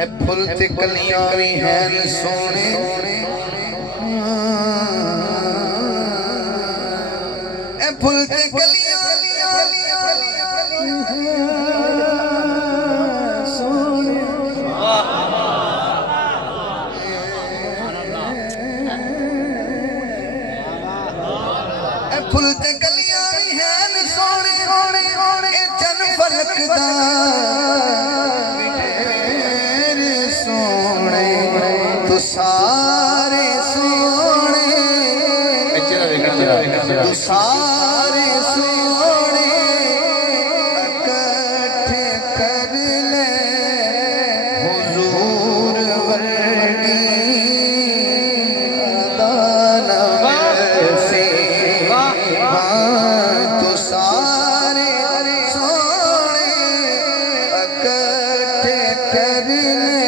ए फुल ते कलियां भी हैं सोने ए फुल ते कलियां सोने ए फुल ते कलियां भी हैं सोने ए चन फलक दा तू सारे सोने तू सारे सोने इकट्ठे कर ले हुजूर वर्गी अदाना से तू सारे सोने इकट्ठे कर ले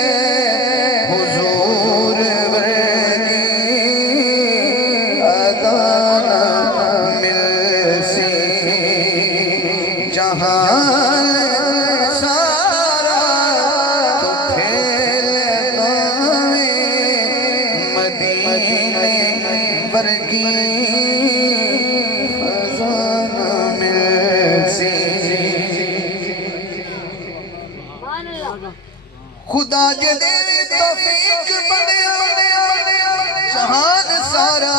हुजूर वर्गी अदाना मिलसी जहान सारा तो फैल पावे मदीने वर्गी खजाना मिलसी खुदा जे दे तौफीक बड़े जहान सारा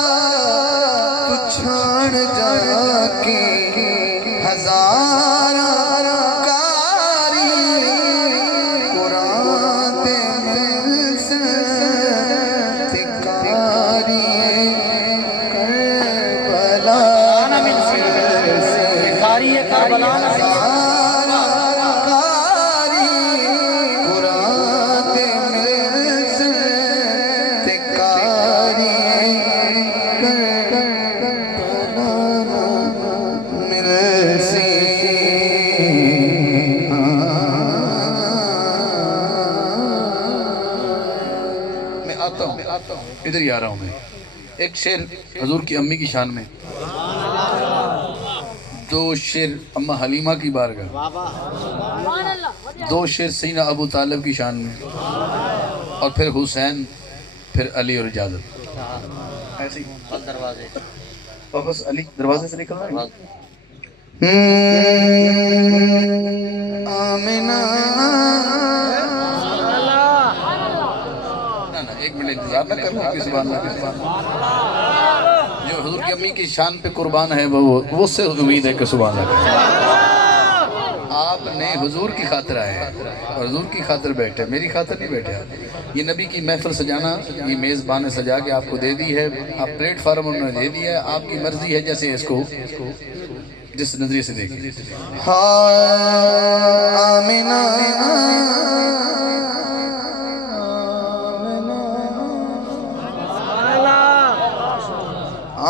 तू छाण जाके हजारा कारी कुरान ते मिलसन ते कारी करबला मिल से हूँ, इधर ही आ रहा हूँ मैं। एक शेर हजूर की अम्मी की शान में, दो शेर अम्मा हलीमा की बारगाह, दो शेर सैयदना अबू तालिब की शान में, और फिर हुसैन, फिर अली और इजाजत। ऐसे ही दरवाजे वापस अली दरवाजे से निकल रहा है। आमिना ना एक मिनट इंतजार ना करना, किस बात ना किस बात। जो हुजूर की अम्मी की शान पे कुर्बान है वो से उम्मीद है कि सुभान अल्लाह। आपने हुजूर की खातिर आए हैं और हुजूर की खातिर बैठे, मेरी खातिर नहीं बैठे आप। ये नबी की महफिल सजाना, ये मेज़बान सजा के आपको दे दी है, आप प्लेटफार्म उन्होंने दे दिया है, आपकी मर्जी है जैसे इसको जिस नजरिए से देखिए। हाँ आमिना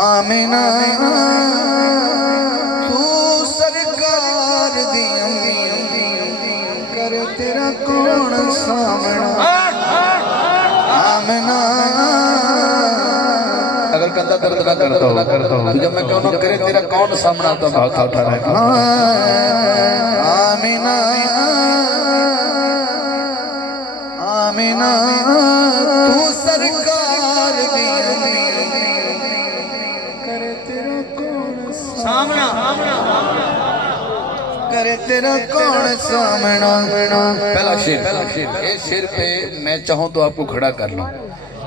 आमिना तू सरकार दी अम्मी कर तेरा कौन सामना। आमिना अगर कंधा दर्द ना करता हो तो जब मैं कहूँ करे तेरा कौन सामना, तो हाथ उठा रहा है। आमिना आमिना तू सरकार दी अम्मी कर तेरा कौन सामना, करे तेरा कौन सामना। पहला शेर, इस शेर पे मैं चाहूँ तो आपको खड़ा कर लूँ।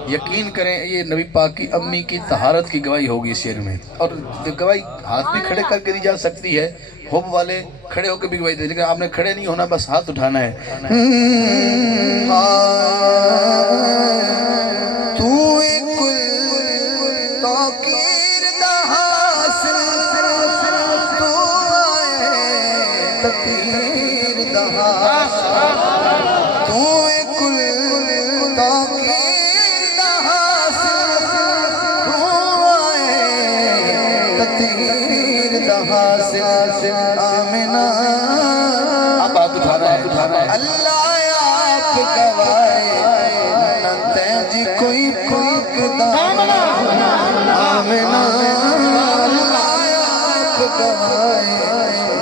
यकीन करें ये नबी पाक की अम्मी की तहारत की गवाही होगी इस शेर में, और गवाही हाथ भी खड़े करके दी जा सकती है, हुब वाले खड़े होकर भी गवाही दे, लेकिन आपने खड़े नहीं होना, बस हाथ उठाना है। तू तकदीर दहा तू कुल ताकीर दहा तू आए तकदीर दहा से आमिना। अब बात उठाना है अल्लाह आप गवाए न तेज कोई दाम आमिना। अल्लाह आप गवाए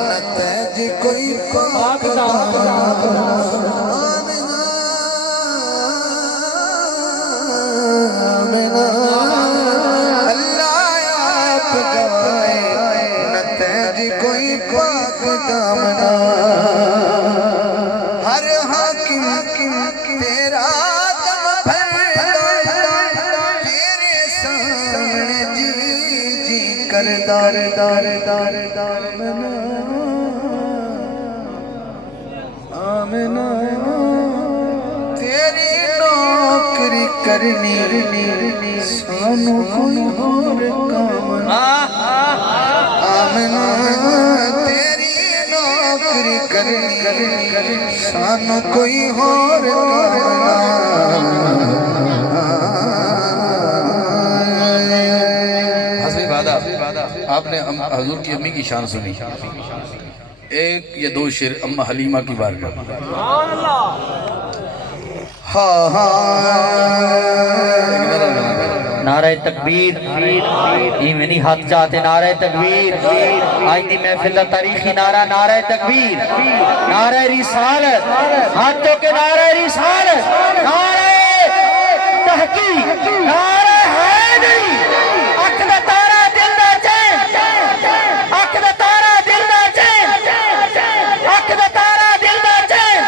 न तेज कोई दाम आमिना। अल्लाह आप गवाए न तेज कोई पाक दामना। हर हाकिम तेरा दम भरदा तेरे सामने जी जी कर दार दार दार दार आमिना। तेरी नौकरी करनी सानू कोई और काम आमिना। तेरी नौकरी करनी सानू कोई और हस्बी वादा। आपने हजूर की अम्मी की शान सुनी, एक या दो शेर अम्मा हलीमा की बारगाह। हाँ नारे तकबीर इमनी हाथ चाहते नारे तकबीर। आज दी महफिल दा तारीखी नारा नारे तकबीर, नारे रिसालत, हाथों के नारे रिसालत, नारे तहकीक, नारे हैदरी। अख दा तारा दिल दा चैन, अख दा तारा दिल दा चैन, अख दा तारा दिल दा चैन,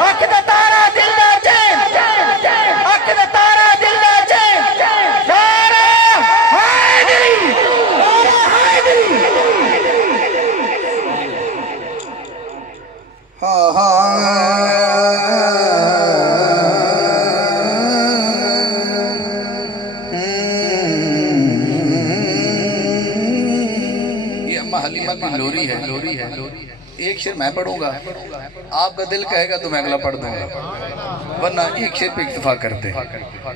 अख दा तारा दिल दा चैन, अख दा तारा दिल दा चैन। नारे हैदरी, नारे हैदरी। ये अम्मा हलीमा की लोरी है। एक शेर मैं पढ़ूंगा, आपका दिल कहेगा तो मैं अगला पढ़ दूंगा, वरना एक शेर पे इक्तफा करते हैं।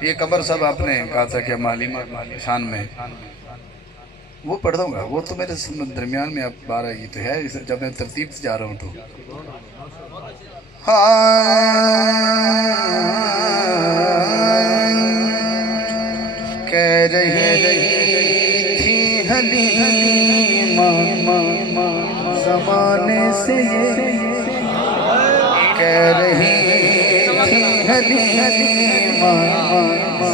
ये कमर साहब आपने कहा था कि अम्मा हलीमा शान में, वो पढ़ दूंगा, वो तो मेरे दरमियान में अब 12 ही तो है, जब मैं तरतीब से जा रहा हूँ तो। से ये कह रही थी हलीमा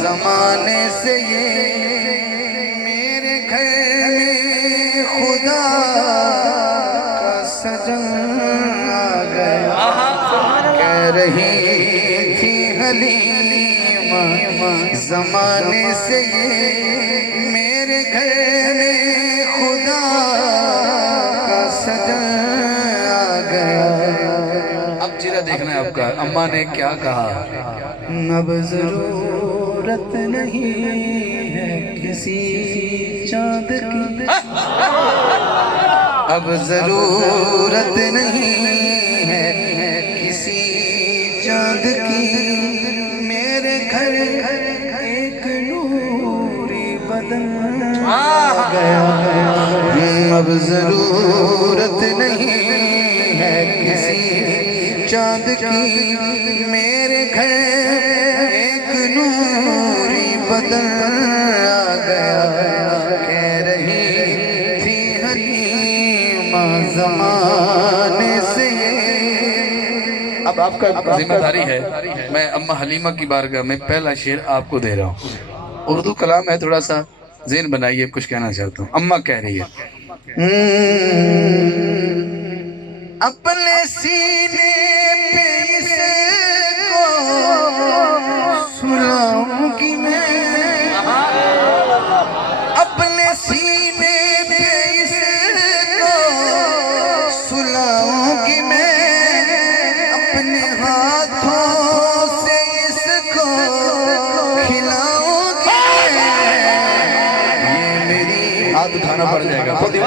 जमाने से ये मेरे घर में खुदा का सजन आ गया। कह रही थी हलीमा जमाने से ये मेरे घर में खुदा का सजन आ गया। अब चेहरा देखना है आपका, अम्मा ने क्या कहा? अब जरूरत नहीं है किसी चांद की, अब जरूरत नहीं है किसी चांद की, मेरे घर एक नूरी बदन आ गया। अब जरूरत नहीं है किसी चांद की, मेरे घर एक नूरी बदन आ गया। कह रही थी हलीमा जमाने से ये। अब आपका जिम्मेदारी है, मैं अम्मा हलीमा की बारगाह में पहला शेर आपको दे रहा हूँ। उर्दू कलाम है, थोड़ा सा ज़हन बनाइए, कुछ कहना चाहता हूँ। अम्मा कह रही है, अपने सीने पे इसको सुलाऊंगी मैं, अपने सीने पे इसको सुलाऊंगी मैं, अपने हाथों से इसको खिलाऊंगी मैं। ये मेरी हाथ उठाना पड़ जाएगा खुद ही।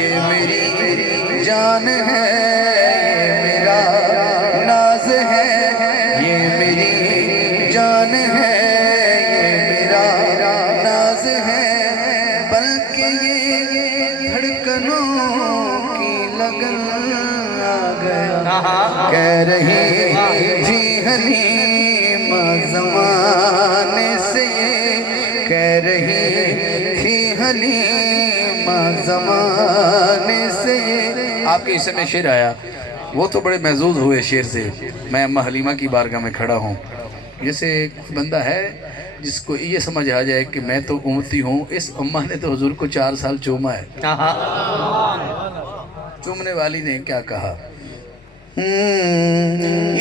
ये मेरी जान है, ये मेरा नाज है, ये मेरी जान है, ये मेरा नाज है, बल्कि ये धड़कनों की लगन आ गया। कह रही थी हलीमा जमाने से ये, कह रही थी हलीमा जमाने से ये। आपके हिस्से में शेर आया, वो तो बड़े महजूज हुए शेर से। मैं अम्मा हलीमा की बारगाह में खड़ा हूँ। जैसे एक बंदा है जिसको ये समझ आ जाए कि मैं तो उम्मती हूँ, इस अम्मा ने तो हुजूर को 4 साल चूमा है। चूमने वाली ने क्या कहा?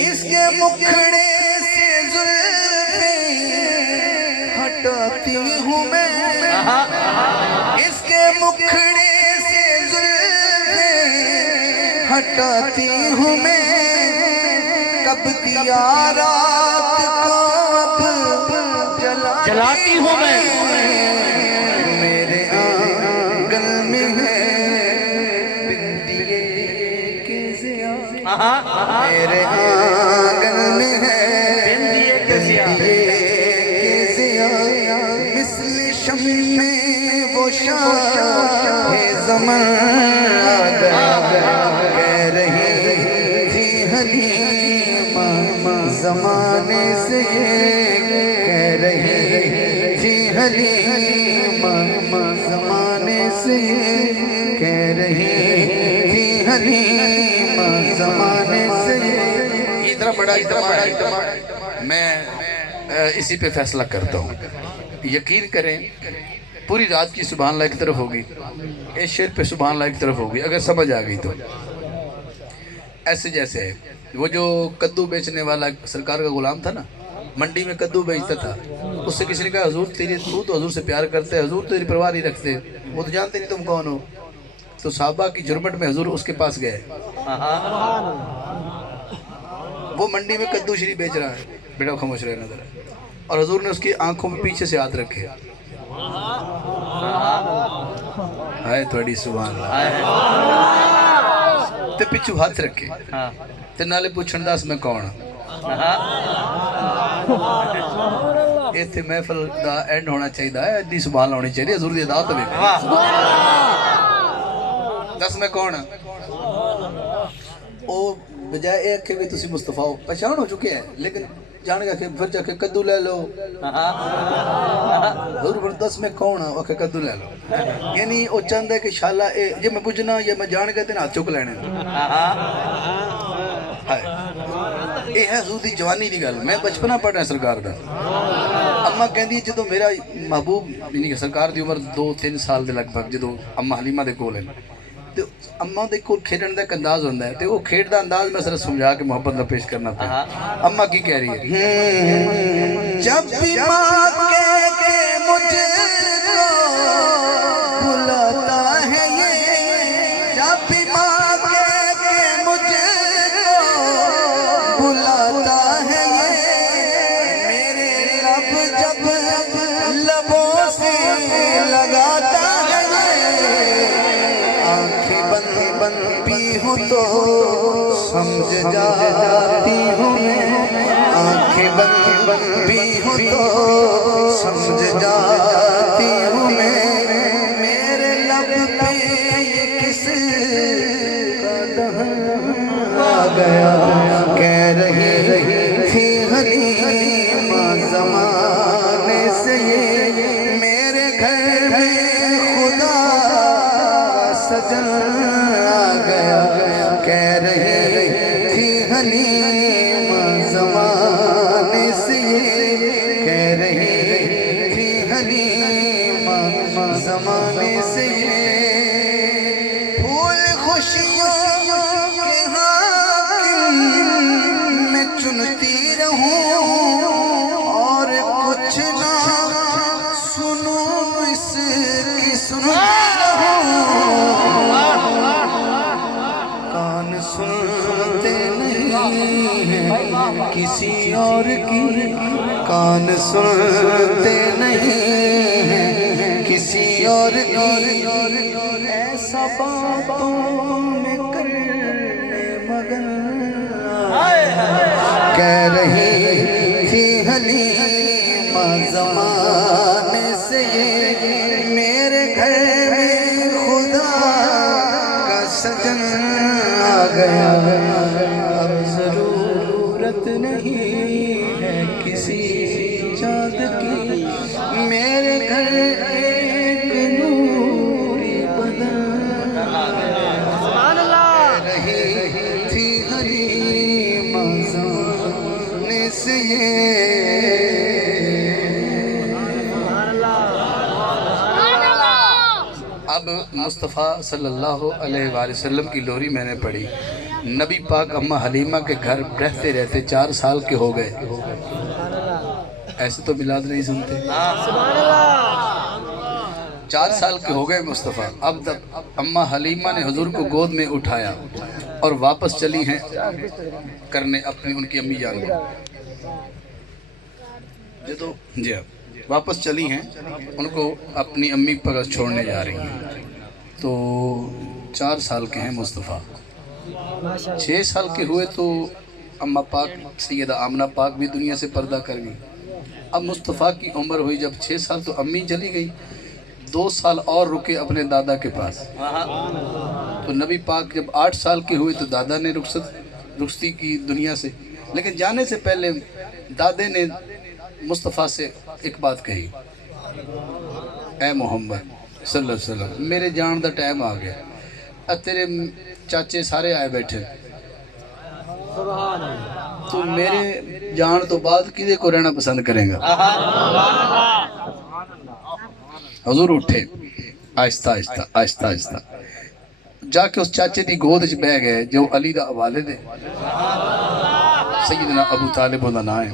इसके मुखड़े से जुल्फें हटाती हूँ मैं, इसके मुखड़े से जुल्फें हटाती हूँ मैं, कब दिया रात को अब जलाती हूँ मैं। मेरे आंगन में है बिंदिए के ज़िया, मेरे आंगन में है बिंदिए के ज़िया, मिस्ल शम्मे वो शाहे ज़मान आ गया। कह रही थी हलीमा ज़माने से ये, कह रही थी हलीमा ज़माने से ये, कह रही थी हलीमा ज़माने से ये। इतना बड़ा इज्तिमा है, मैं इसी पे फैसला करता हूँ। यकीन करें, पूरी रात की सुभान अल्लाह की तरफ होगी, इस शेर पे सुभान अल्लाह की तरफ होगी, अगर समझ आ गई तो। ऐसे जैसे वो जो कद्दू बेचने वाला सरकार का गुलाम था ना, मंडी में कद्दू बेचता था, उससे किसी ने कहा हजूर तू तो हजूर से प्यार करते है, हजूर तेरी परवाह नहीं रखते, वो तो जानते नहीं तुम कौन हो। तो साहबा की जुर्मट में हजूर उसके पास गए। वो मंडी में कद्दू श्री बेच रहा है, बेटा खामोश रहे नजर, और हजूर ने उसकी आंखों में पीछे से हाथ रखे। हाय थोड़ी सुभान ते पिछू हाथ रखे ते नाले पूछन दस मैं कौन। इत्थे महफिल दा एंड होना चाहिए, एडी सुभान होनी चाहिए, हजूर दी अदात होवे। दस मैं कौन। ओ बजाय एक के भी तुसी मुस्तफा हो पहचान हो चुके हैं, लेकिन जान गया कि फिर जाके कद्दू ले लो। जबरदस्त में कौन है ओके कद्दू ले लो, यानी वो चाहता है कि शाला जे मैं बुझना या मैं जान गया तेन हाथ चुक लेने। ये है हजूर दी जवानी की गल। मैं बचपना पढ़ना सरकार का। अम्मा कहती जो मेरा महबूब यानी कि सरकार की उम्र 2-3 साल के लगभग जो अम्मा हलीमा के कोल है तो अम्मा के कोल खेडन का एक अंदाज होता है, तो वो खेड का अंदाज मैं सिर्फ समझा के मोहब्बत का पेश करना था। अम्मा की कह रही है, जब भी माँ के मुझे बुलाता है ये, जब भी माँ के मुझे बुलाता है ये, मेरे लब जब लबों से लगाता है ये, आंखें बंद बंद भी हूँ तो समझ जाती हूँ मैं, आंखें बंद बंद भी हूँ तो समझ जाती हूँ मैं, मेरे लब पे ये किस का दहन आ गया, कह रही थी हलीमा ज़माने से ये, मेरे घर में खुदा सजन आ गया, कह रही थी हलीमा ज़माने से ये, कह रही थी हलीमा ज़माने से ये, फूल खुशियों के हाकिम मैं चुनती रहूं और कुछ ना सुनूं इसकी सुनती रहूं, कान सुनते नहीं हैं किसी और की, कान सुनते नहीं हैं किसी और की, ऐसा बातों में करने मगन कह रही थी हलीमा ज़माने से ये, मेरे घर में खुदा का सजन आ गया, अब ज़रूरत नहीं है किसी चाँद की, मेरे घर एक नूरी बदन रही थी हलीमा ज़माने से ये। अब मुस्तफ़ा सल्लल्लाहु अलैहि वसल्लम की लोरी मैंने पढ़ी। नबी पाक अम्मा हलीमा के घर रहते रहते 4 साल के हो गए। ऐसे तो मिलाद नहीं सुनते। 4 साल के हो गए मुस्तफ़ा। अब तक अम्मा हलीमा ने हुजूर को गोद में उठाया और वापस चली हैं करने अपनी उनकी अम्मी जान को। तो जी हाँ, वापस चली हैं, उनको अपनी अम्मी पर छोड़ने जा रही हैं। तो 4 साल के हैं मुस्तफ़ा। 6 साल के हुए तो अम्मा पाक सैयदा आमना पाक भी दुनिया से पर्दा कर गई। अब मुस्तफ़ा की उम्र हुई जब 6 साल तो अम्मी चली गई। 2 साल और रुके अपने दादा के पास। तो नबी पाक जब 8 साल के हुए तो दादा ने रुखसती की दुनिया से। लेकिन जाने से पहले दादे ने मुस्तफ़ा से एक बात कही, ऐ मोहम्मद सल्लल्लाहु अलैहि वसल्लम, मेरे जान का टाइम आ गया। तेरे चाचे सारे आए बैठे, तो मेरे जान तो बाद किदे को रहना पसंद करेगा। हुजूर उठे आहिस्ता आहिस्ता आहिस्ता आहिस्ता जाके उस चाचे की गोद च बह गए जो अली दा हवाले दे। सैयदना अबू तालिब उहदा नाम है।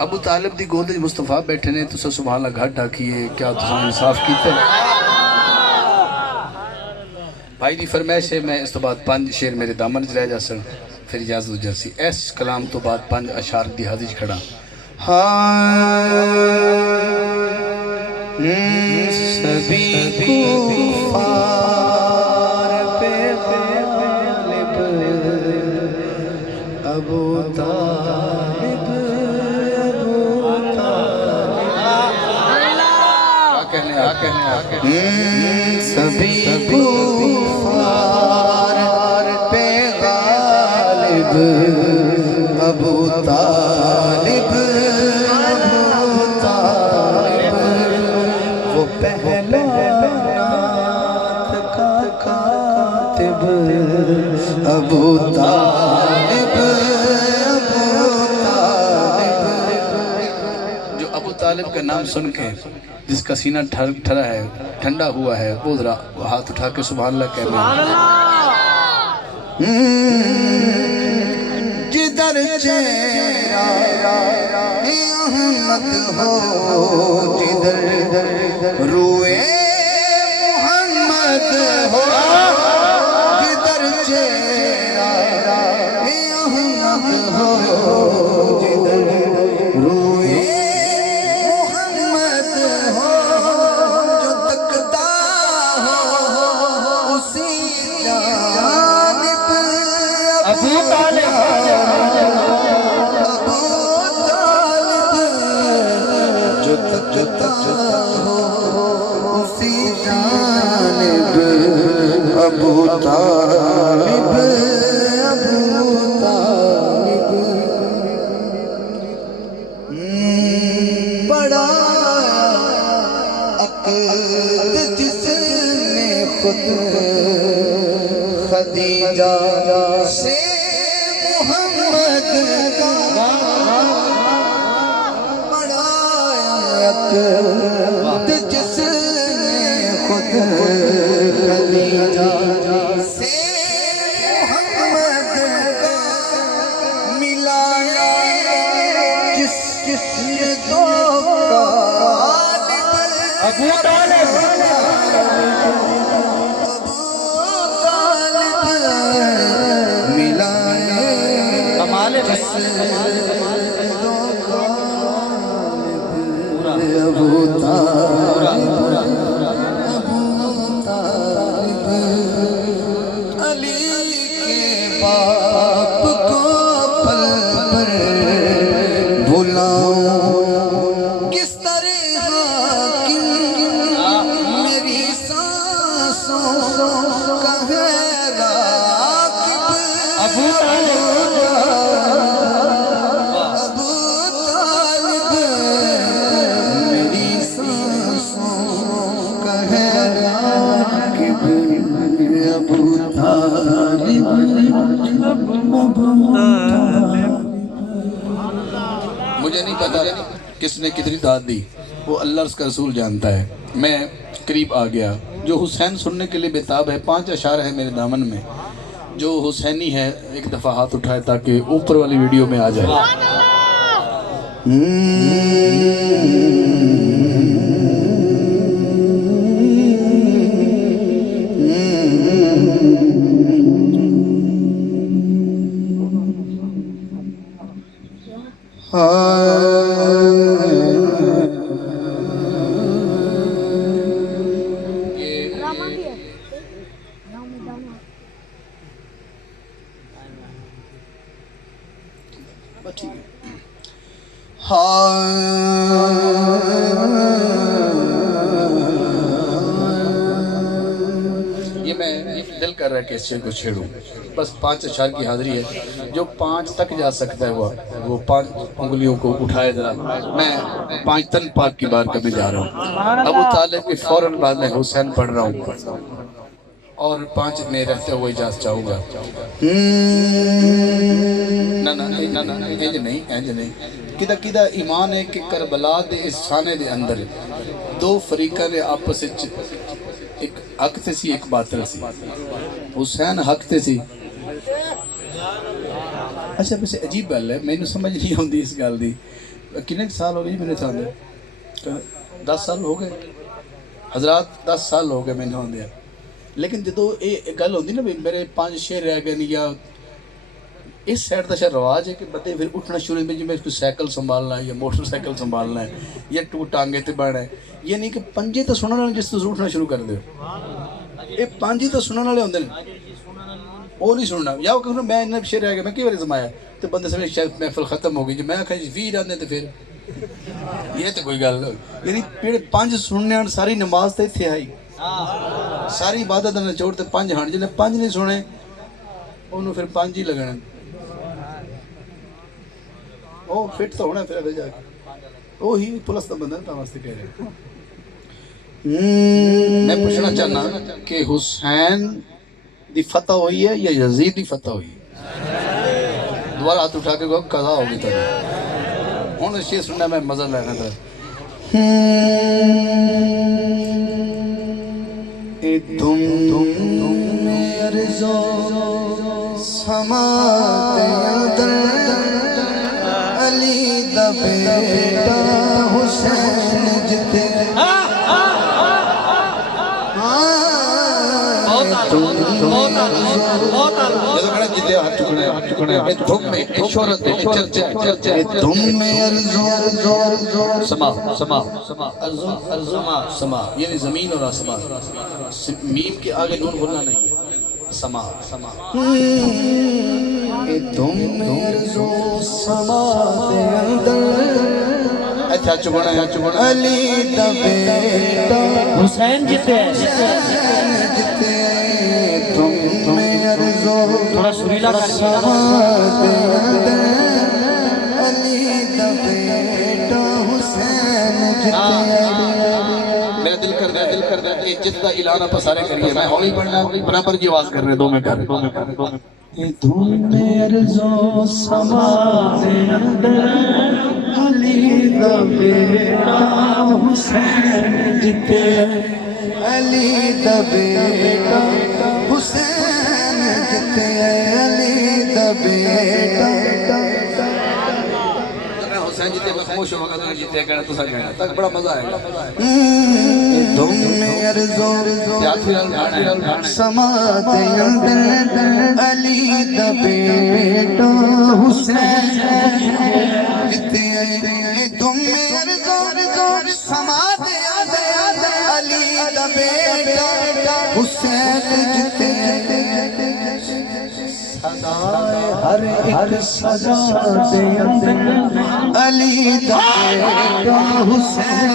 अबू तालिब की गोद च मुस्तफ़ा बैठे ने। तुसा सुभान अल्लाह घट आखिए, क्या तुसा इंसाफ किया। भाई की फरमाइश है, मैं इस तो बाद 5 शेर मेरे दामन च रह जा सन, फिर इजाजत हो जासी। इस कलाम तो बाद 5 अशार की हाजिर खड़ा। सभी कुफार पे गालिब अबू तालिब, क्या कहने सभी कुफार पे गालिब अबू तालिब वो पहला नाथ का कातिब अबू तालिब जो अबू तालिब का नाम सुन के जिसका सीना ठरा है, ठंडा हुआ है, वो जरा हाथ उठा के सुभान अल्लाह कह जिधर चेहरा अहमद हो, जिधर रुए मोहम्मद हो, जिधर चेहरा अहमद हो, जिधर रुए मोहम्मद हो, जो तकता हो उसी जानिब अबू तालिब जो तकता हो उसी जानिब अबू तालिब बड़ा अक़द जिसने खुद खदीजा से मोहम्मद का बड़ा अक़द जिसने खुद खदीजा से मोहम्मद का मिलाया जिसने दो अबू तालिब कमाल है अली के बाप को पल पर भुलाऊं किस तरह कि मेरी सांसों का है राकिब अबू तालिब अबू तालिब मेरी सांसों का है राकिब अबू तालिब मुझे नहीं पता किसने कितनी दाद दी, वो अल्लाह उसका रसूल जानता है। मैं करीब आ गया। जो हुसैन सुनने के लिए बेताब है, 5 अशार है मेरे दामन में। जो हुसैनी है एक दफ़ा हाथ उठाए ताकि ऊपर वाली वीडियो में आ जाए। ये मैं दिल कर रहा है कि इस शेर को छेड़ूं। बस 5 अशार की हाजिरी है। जो 5 तक जा सकता है वो 5 उंगलियों को उठाए जरा। मैं 5 तन पाक की बात करने जा रहा हूँ। अबू तालिब के फौरन बाद में हुसैन पढ़ रहा हूँ और 5 में रहते हुए इजाज़त चाहूँगा। ना ना नहीं ना ना इंज नहीं किदा किदा ईमान है कि करबला दे इस खाने दे अंदर 2 फरीका ने आपस विच एक हक ते सी एक बातिल सी। हुसैन हक ते सी। अच्छा वैसे अजीब गल है, मैनू समझ नहीं आती इस गल की। कितने साल हो गए जी मेरे साथ? 10 साल हो गए हजरात, 10 साल हो गए मैंने आंदे। लेकिन जो ये गल होती ना भी मेरे 5 शेर रह गए या इस साइड का शायद रवाज है कि बंदे फिर उठना शुरू में जिम्मे कोई साइकिल संभालना है या मोटरसाइकिल संभालना है या 2 टांगे ते बढ़ना है। ये नहीं कि 5 तो सुनने वाले जिस तुम उठना शुरू कर दो, ये 5 तो सुनने वाले होंगे वो नहीं सुनना। या वो मैं इन्ना शेर रह गया मैं कई बार जमाया तो बंदे समझ शायद महफिल खत्म हो गई जी। मैं आखा 20 आते तो फिर ये तो कोई गल यानी पेड़ 5 सुनने सारी नमाज तो इतने आई सारी इबादत निचोड़ तो 5 हट जिन्हें 5 नहीं सुने उन्होंने फिर 5 ही लगने। ओ फिट तो होना फिर अबे जाके ओ ही प्लस तो बंदा था वास्ते कह रहे मैं पूछना चाहना कि हुसैन दी फतह हुई है या यजीद दी फतह हुई है? दोबारा हाथ उठा के कहो कज़ा होगी तो हुन शेर सुनना मैं मजा लेना था तुम अर्ज़ो समाते अंदर अली दा बेटा हुसैन जिते यानी जमीन और आसमान मीम के आगे नून बोलना नहीं है समा समा तुम समा दे अंदर अच्छा चुगना अली दा बेटा हुसैन जीते तुम अर्ज़ो थोड़ा सुरीला कर अली दा बेटा हुसैन जिते मेरा दिल कर दे कि जित का ऐलान आप सारे करिए मैं हौली पढ़ना बराबर की आवाज कर रहे दो में कर तुम अर्ज़ो समा दे अंदर अली दा बेटा हुसैन जिते अली दा बेटा हुसैन जिते अली दा बेटा हुसैन जिते मैं खामोश होगा तो जिते कहना तो सब कहना तक बड़ा मजा आएगा तुम अर्ज़ो समाते अंदर अली दा बेटा हुसैन जिते तुम अर्ज़ो समाते अंदर अली दा बेटा हुसैन जिते हर एक सजा दे अंदर अली दा बेटा हुसैन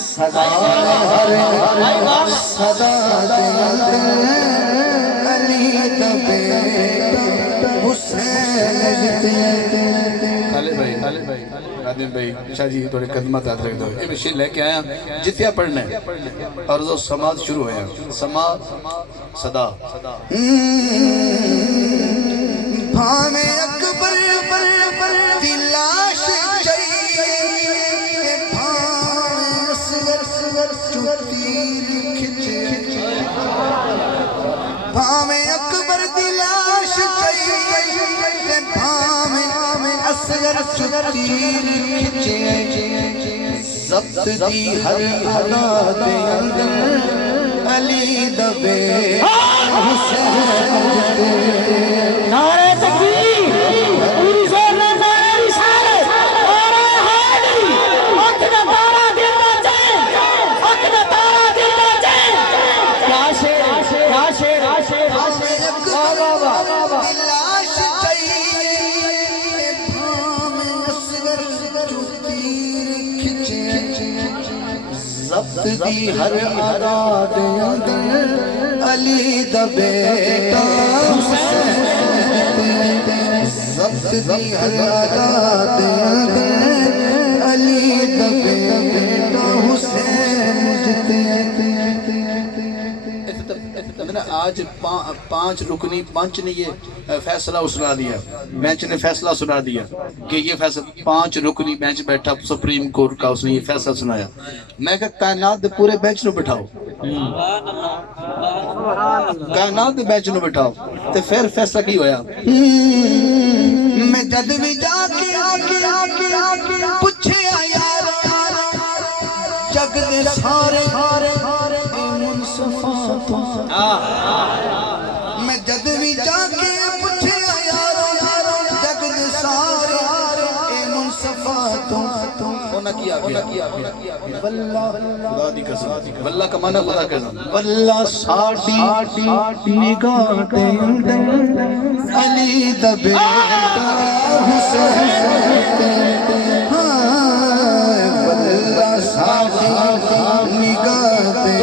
सदा हर सदा दे अंदर अली दा बेटा हुसैन खालिद भाई राजीव भाई शाह जी थोड़े कदमात याद रख दो ये शेर लेके आया जितिया पढ़ना है और जो समाज शुरू होया समा सदा भावे अकबर दिलाश चाहिए भावे असगर तीर खिंचे भावे अकबर दिलाश चाहिए भावे असगर तीर खिंचे ज़ब्त दी हर अदा दे अंदर अली दा बेटा हुसैन नारे तकबीर पूरी जोर में नारे रिसालत नारे हैदरी हक दा तारा दिल दा चैन हक दा तारा दिल दा चैन क्या शेर दिलाश चाहिए भावे असगर तीर खिंचे ज़ब्त दी हर अदा दे अंदर अली दा बेटा हुसैन ज़ब्त दी हर अदा दे अंदर अली दा बेटा हुसैन जिते आज पांच रुकनी पंच ने ये फैसला सुना दिया बेंच ने फैसला सुना दिया कि ये फैसला 5 रुकनी बेंच बैठा सुप्रीम कोर्ट का उसने ये फैसला सुनाया मैं कहा कायनात दे पूरे बेंच नु बिठाओ कायनात दे बेंच नु बिठाओ ते फिर फैसला की होया मैं जद भी जाके पूछे यार जग दे सारे मुनसफा मैं जद भी जाके पूछे यारो जग दे सारे मुनसफा तो ना किया वल्ला खुदा दी कसम वल्ला का माना खुदा कसम वल्ला साडी निगाह दे अंदर अली दा बेटा हुसैन वल्ला साडी निगाह दे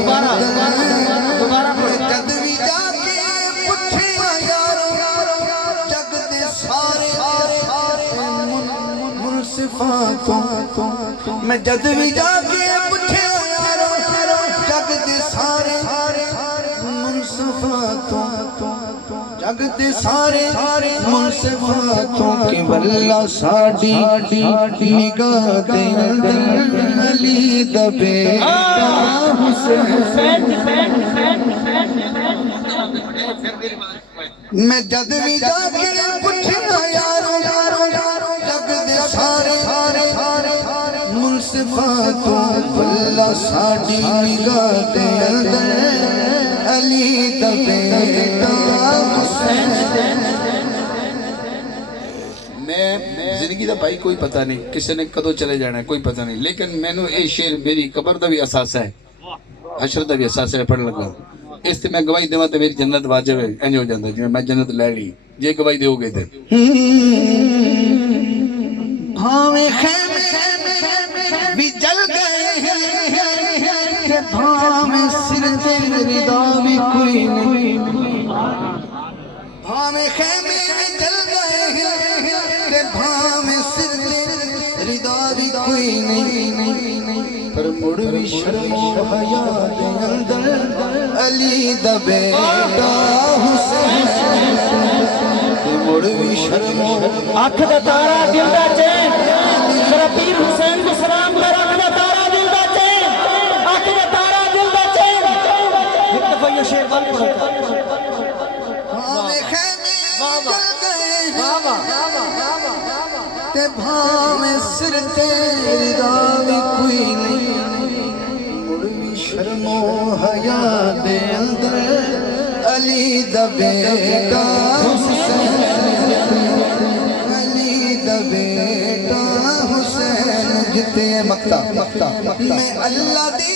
दोबारा जद भी जाके पूछे यारो जग दे सारे मुनसिफा तो मैं जद भी जाके पूछे यारो जग दे सारे मुनसिफा तो जग दे सारे मुनसिफा तो कि वल्ला साडी निगाह दे अंदर अली दा बेटा हुसैन मैं जद भी जाके पूछना यारो जग दे सारे मुनसिफा तो वल्ला साडी निगाह दे अंदर अली दा बेटा हुसैन। मैं जिंदगी का भाई कोई पता नहीं किसी ने कदों चले जाना है कोई पता नहीं, लेकिन मैनू ये शेर मेरी कबर का भी एहसास है, हशर का भी एहसास है। पढ़ लगा इस ते मैं गवाही देवा तो मेरी जन्नत वाजिब है, इंज हो जाता जिवें मैं जन्नत लै ली जे गवाही दोगे ते। भावे खेमे भी जल गए हैं भावे सिर ते रिदा भी कोई नहीं, भावे खेमे भी जल गए हैं भावे सिर ते रिदा भी कोई नहीं, पर मुड़ भी शर्मो हया दे अंदर अली दा बेटा हुसैन। मुड़ भी शर्मो अख दा तारा दिल दा चैन मेरा पीर हुसैन को सलाम कर। अख दा तारा दिल दा चैन, अख दा तारा दिल दा चैन। एक दफा ये शेर बंद पढ़ो। भावे खेमे जल गए ते भावे सिर ते रिदा भी कोई नहीं, मुड़ भी शर्मो हया दे अंदर अली दा बेटा हुसैन, अली दा बेटा हुसैन। जिते मक्ता मैं अल्लाह दी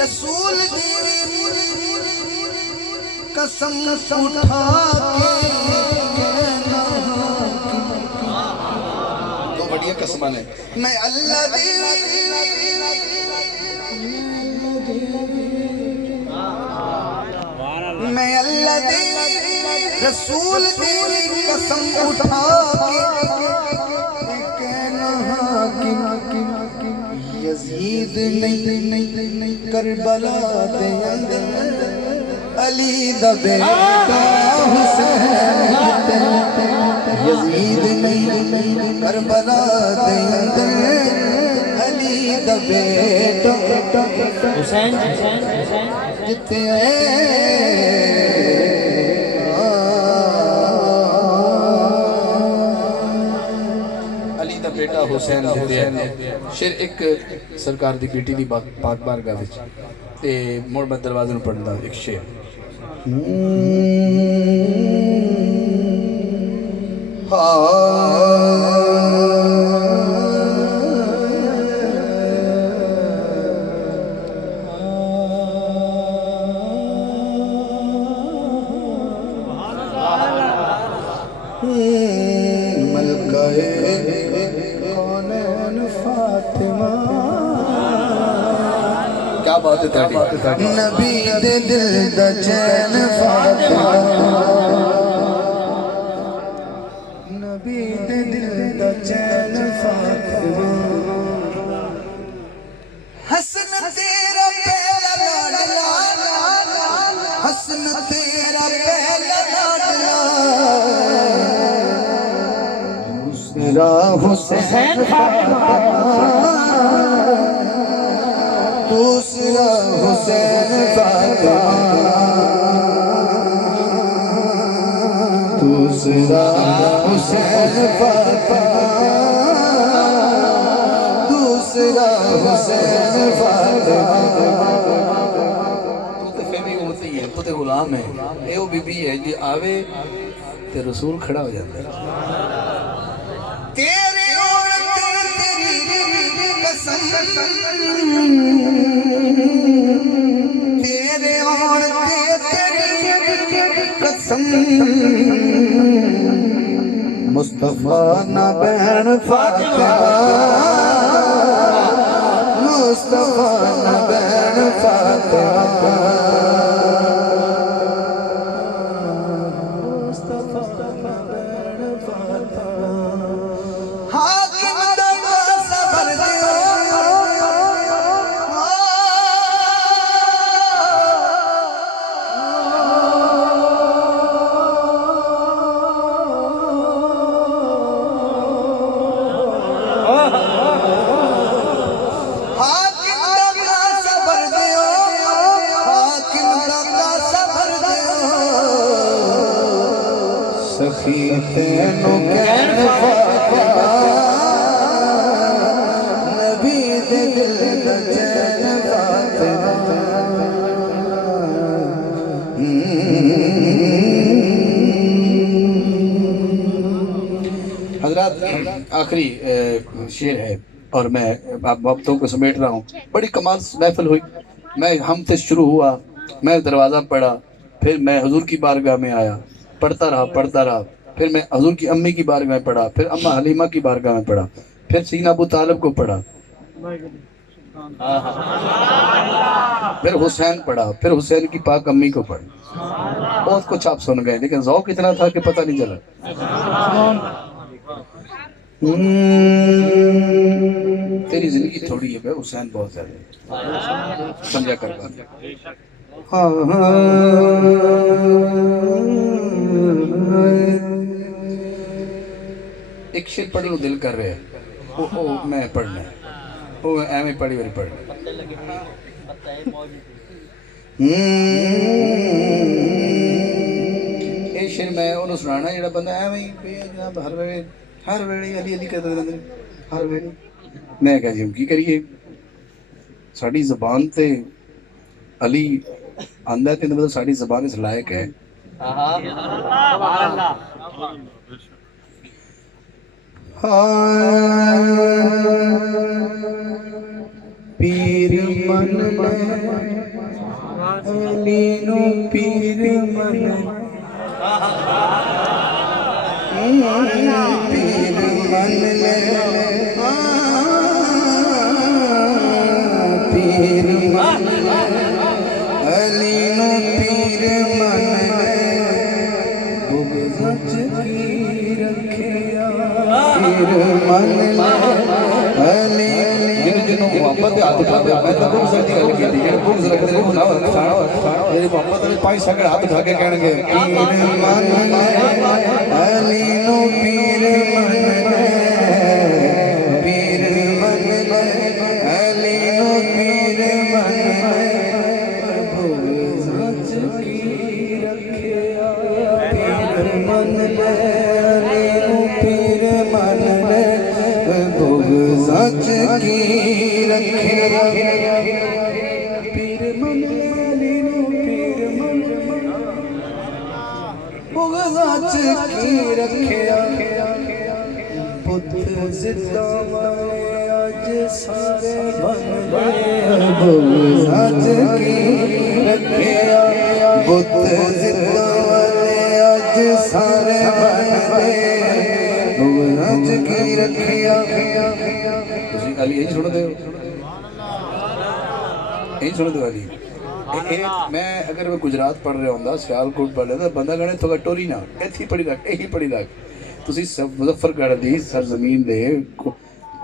रसूल दी कसम उठा के कहना दो बढ़िया कसम है। मैं अल्लाह दी मैं अल्लाह दी रसूल दी कसम उठा के कहना कि यजीद नहीं करबला दे अंदर अली दा बेटा हुसैन। यजीद नहीं करबला दे अंदर अली दा बेटा हुसैन जिते अली दा बेटा हुसैन जिते शेर एक सरकार दी बेटी दी पाक बारगाह विच ते मुड़ मैं दरवाजे नूं पढ़दा एक शेर। मलकाए कौनैन फातिमा क्या बात है ताड़ी नबी दे दिल दा चैन फातिमा, नबी दे दिल दा चैन फातिमा। हसन तेरा पहला लाडला हसन तेरा पहला लाडला दूसरा हुसैन दूसरा हुसैन फातिमा, दूसरा हुसैन फातिमा, दूसरा हुसैन फातिमा। तू तो फहमी होती है, तू तो गुलाम है, ये वो बीबी है जी आवे ते रसूल खड़ा हो जाता है। तेरे और तेरी कसम तेरे और तेरी कसम मुस्तफा ना बहन फातिमा, मुस्तफा ना बहन फातिमा, मुस्तफा ना बहन फातिमा। हाँ सखी तेनू कहन फातिमा नबी दे दिल दा चैन फातिमा हजरात आखिरी शेर है और मैं आप वक्तों को समेट रहा हूँ। बड़ी कमाल महफिल हुई। मैं हम से शुरू हुआ, मैं दरवाज़ा पढ़ा, फिर मैं हुजूर की बारगाह में आया, पढ़ता रहा, फिर मैं हुजूर की अम्मी की बारगाह में पढ़ा, फिर अम्मा हलीमा की बारगाह में पढ़ा, फिर सीना अबू तालिब को पढ़ा, फिर हुसैन पढ़ा, फिर हुसैन की पाक अम्मी को पढ़ा। बहुत कुछ आप सुन गए, लेकिन ज़ौक़ इतना था कि पता नहीं चला। तेरी जिंदगी थोड़ी है, हुसैन बहुत ज्यादा समझा कर बात। हाँ एक शेर पढ़ लो, दिल कर रहे हैं ओ मैं पढ़ना है, ओ एवं पढ़ी बारी पढ़ ये शेर मैं उन्होंने सुनाना जो बंदा एवं हर वेले अली अली करते रहते हर वेले। मैं कह जी की करिए, साड़ी जबान ते अली आंदा ते मतलब साड़ी जबान इस लायक है। पीर मन अली नु पीर मन पीर मन ले पीर मन अली नु पीर मन ले बुग़्ज़ की रखिया पीर मन ले अली जिन्हों मोहब्बत हाथ उठा दे। मैं तो बुग़्ज़ की गल की थी, जेड़े बुग़्ज़ रखदे ने ना मेरी मोहब्बत वाले पाई सगड़ हाथ उठा के कहणगे पीर मन ले अली नु पीर मन ले पीर मन ले अली नु पीर मन ले बुग़्ज़ की रखिया पीर मन ले अली नु पीर मन ले बुग़्ज़ की रखिया पीर मन ले अली नु पीर मन बुग़्ज़ की रखिया पुत ज़िंदा वाले अज सारे बन गए बुग़्ज़ की रखिया पुत ज़िंदा वाले अज सारे बन गए बुग़्ज़ की रखिया। तुसी अली यही सुनदे हो, यही सुनदे हो अली। मैं अगर मैं गुजरात पढ़ रहा होंदा, सियालकोट पढ़ रहा, बंदा कहने तो टोरी ना इत्थे पढ़ी रख, यही पढ़ी रख। तुसी मुज़फ्फरगढ़ दी सरजमीन दे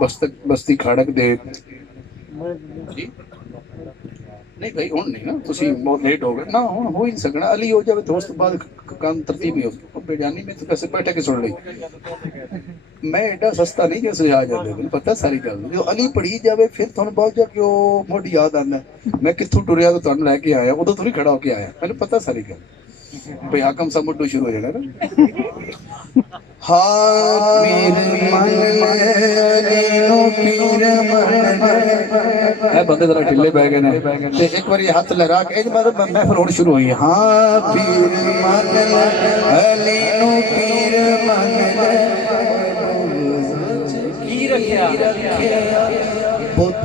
बस्ती खाड़क दे जी नहीं भाई हुण नहीं ना, तुसी बहुत लेट हो गए ना, हुण हो ही नहीं सकना। अली हो जावे तो उस तो बाद काम तरतीब नहीं हो बेजानी में तो कैसे बैठे के सुन ली। मैं एडा सस्ता नहीं जैसे आ जाते, मैंने पता सारी गल। जो अली पढ़ी जावे फिर तुहानू बहुत जाके ओ मोड़ी याद आंदा मैं कित्थों टुरिया तो तुहानू लेके आया, उदों थोड़ी खड़ा होके आया, मैंने पता सारी गल। भाई हाकम सा मुड्डू शुरू हो जाना ना। हाँ पीर मन ले अली नु पीर मन ले ए बंदे जरा ढिले बह गए ने ते एक बार हाथ लहरा के मतलब महफिल होनी शुरू हुई। हाँ पीर मन ले अली नु पीर मन ले की रखिया पुत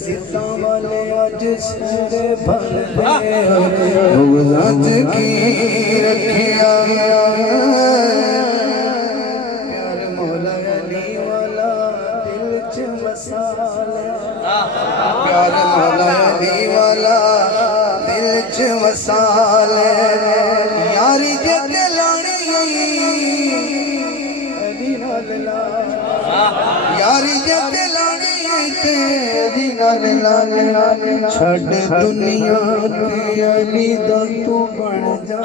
ज़िंदा वाले अज सारे बन गए बुग़्ज़ की रखिया प्यार मौला अली वाला दिल च वसाले प्यार मौला अली वाला दिल च वसाले यारी जे लानी अली नाल ला यारी जे लानी तेरी नाल छड़ दुनिया ते अली दा तू बन जा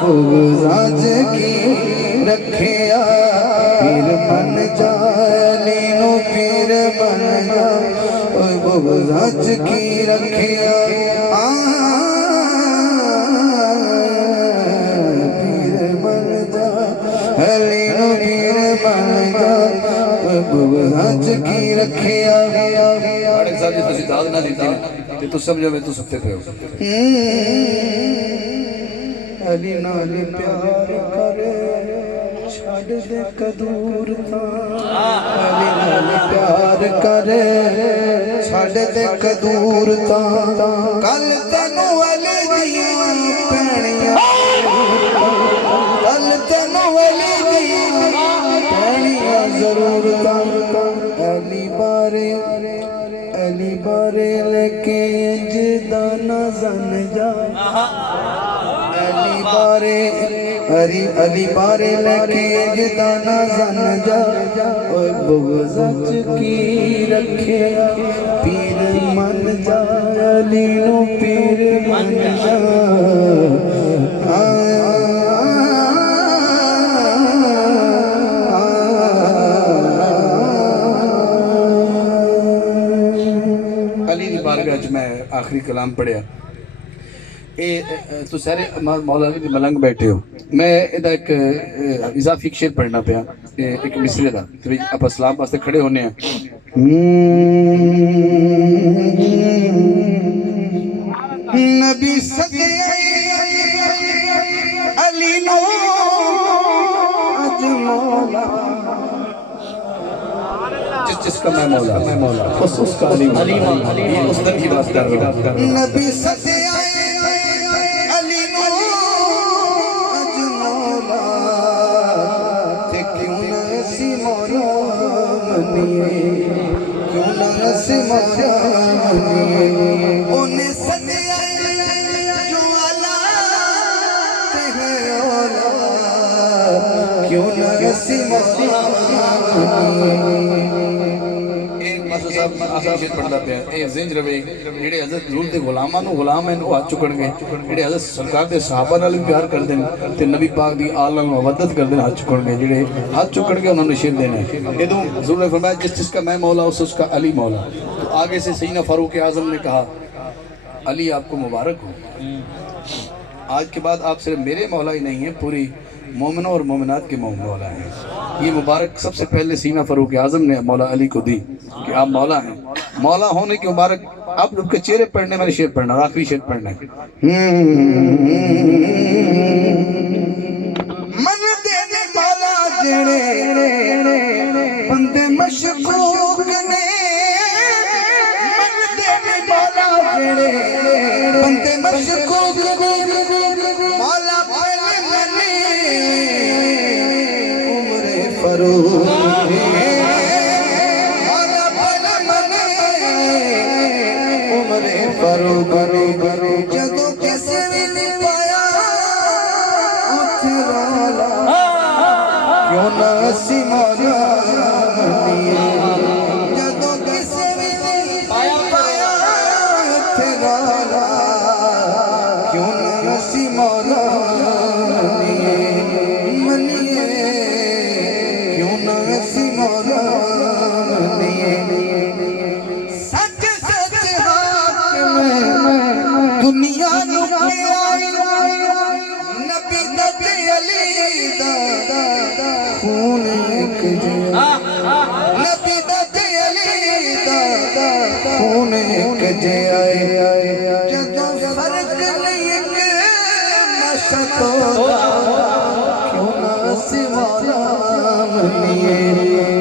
बुग़्ज़ की रखिया पीर बन जा अली नु पीर बन जा बुग़्ज़ की रखिया पीर बन जा अली नु पीर बन जा बुगज़ां च की रखिया साढ़े साहब जी तुसी दाद ना दी ते तू समझो मैं तू सुते पे हो अली नाल प्यार करे छड़ दे कदूर था अली नाल प्यार करे छड़ दे कदूर था कल तेनू अली दियां पैणियां कल तेनू अली दियां पैणियां जरूर था अली बारे लेके जिदा ना जन जा अली बारे लेके जिदा ना जन जा ओए बुग़्ज़ां च की रखे पीर मन जा अली नु पीर मन जा अली दी बारगाह च मैं आखिरी कलाम पढ़िया तो सारे मौला अली मलंग बैठे हो मैं इहदा एक इजाफी शेर पढ़ना पिया एक मिसरे दा ते आप सलाम वास्ते खड़े होने हैं नबी सदे अली नो अज मौला जिसका मैं मौला बस उसका अली उस दिन की बात कर रहा हूँ नबी सदे अली नो अज मौला ते क्यों ना ऐसी मौला मनिए क्यों ना ऐसी मौला मनिए ओने सदे जो अला ते है औला क्यों ना ऐसी मौला मनिए शेर पढ़दा पिया ए जिंज रवे जेड़े हज़रत ज़रूर दे गुलामां नु गुलाम हैं वो हाथ चुकणगे जेड़े हज़रत सरकार दे सहाबा नाल भी प्यार करदे ने ते नबी पाक दी आल नाल मुवद्दत करदे ने हाथ चुकणगे जेड़े हाथ चुकणगे उन्हां नु शेर देना है इदों ज़रूर ने फरमाया जिसका मैं मौला उसका अली मौला तो आगे से सैयदना फारूक आज़म ने कहा अली आपको मुबारक हो आज के बाद आप सिर्फ मेरे मौला ही नहीं है पूरी मोमिनों और मोमिनात के मौला हैं ये मुबारक सबसे पहले सीना फारूक आज़म ने मौला अली को दी कि आप मौला हैं मौला होने की मुबारक आप उनके चेहरे पढ़ने मैंने शेर पढ़ना आखिरी शेर पढ़ना है मन देने मौला जेड़े बंदे मशकूक ने मन देने मौला जेड़े बंदे मशकूक मौला पहले मने उम्र फरूक जदों किसे ने पाया उठ रोला क्यों ना सी मौला जदों किसे ने पाया उठ रोला क्यों ना सी मौला मनिए क्यों ना सी मौला दुनिया नबी दते अली दा खून एक जिया नबी दते अली दा खून एक जिया जदों फर्क नहीं एक मशतो क्यों ना सिवा मनिए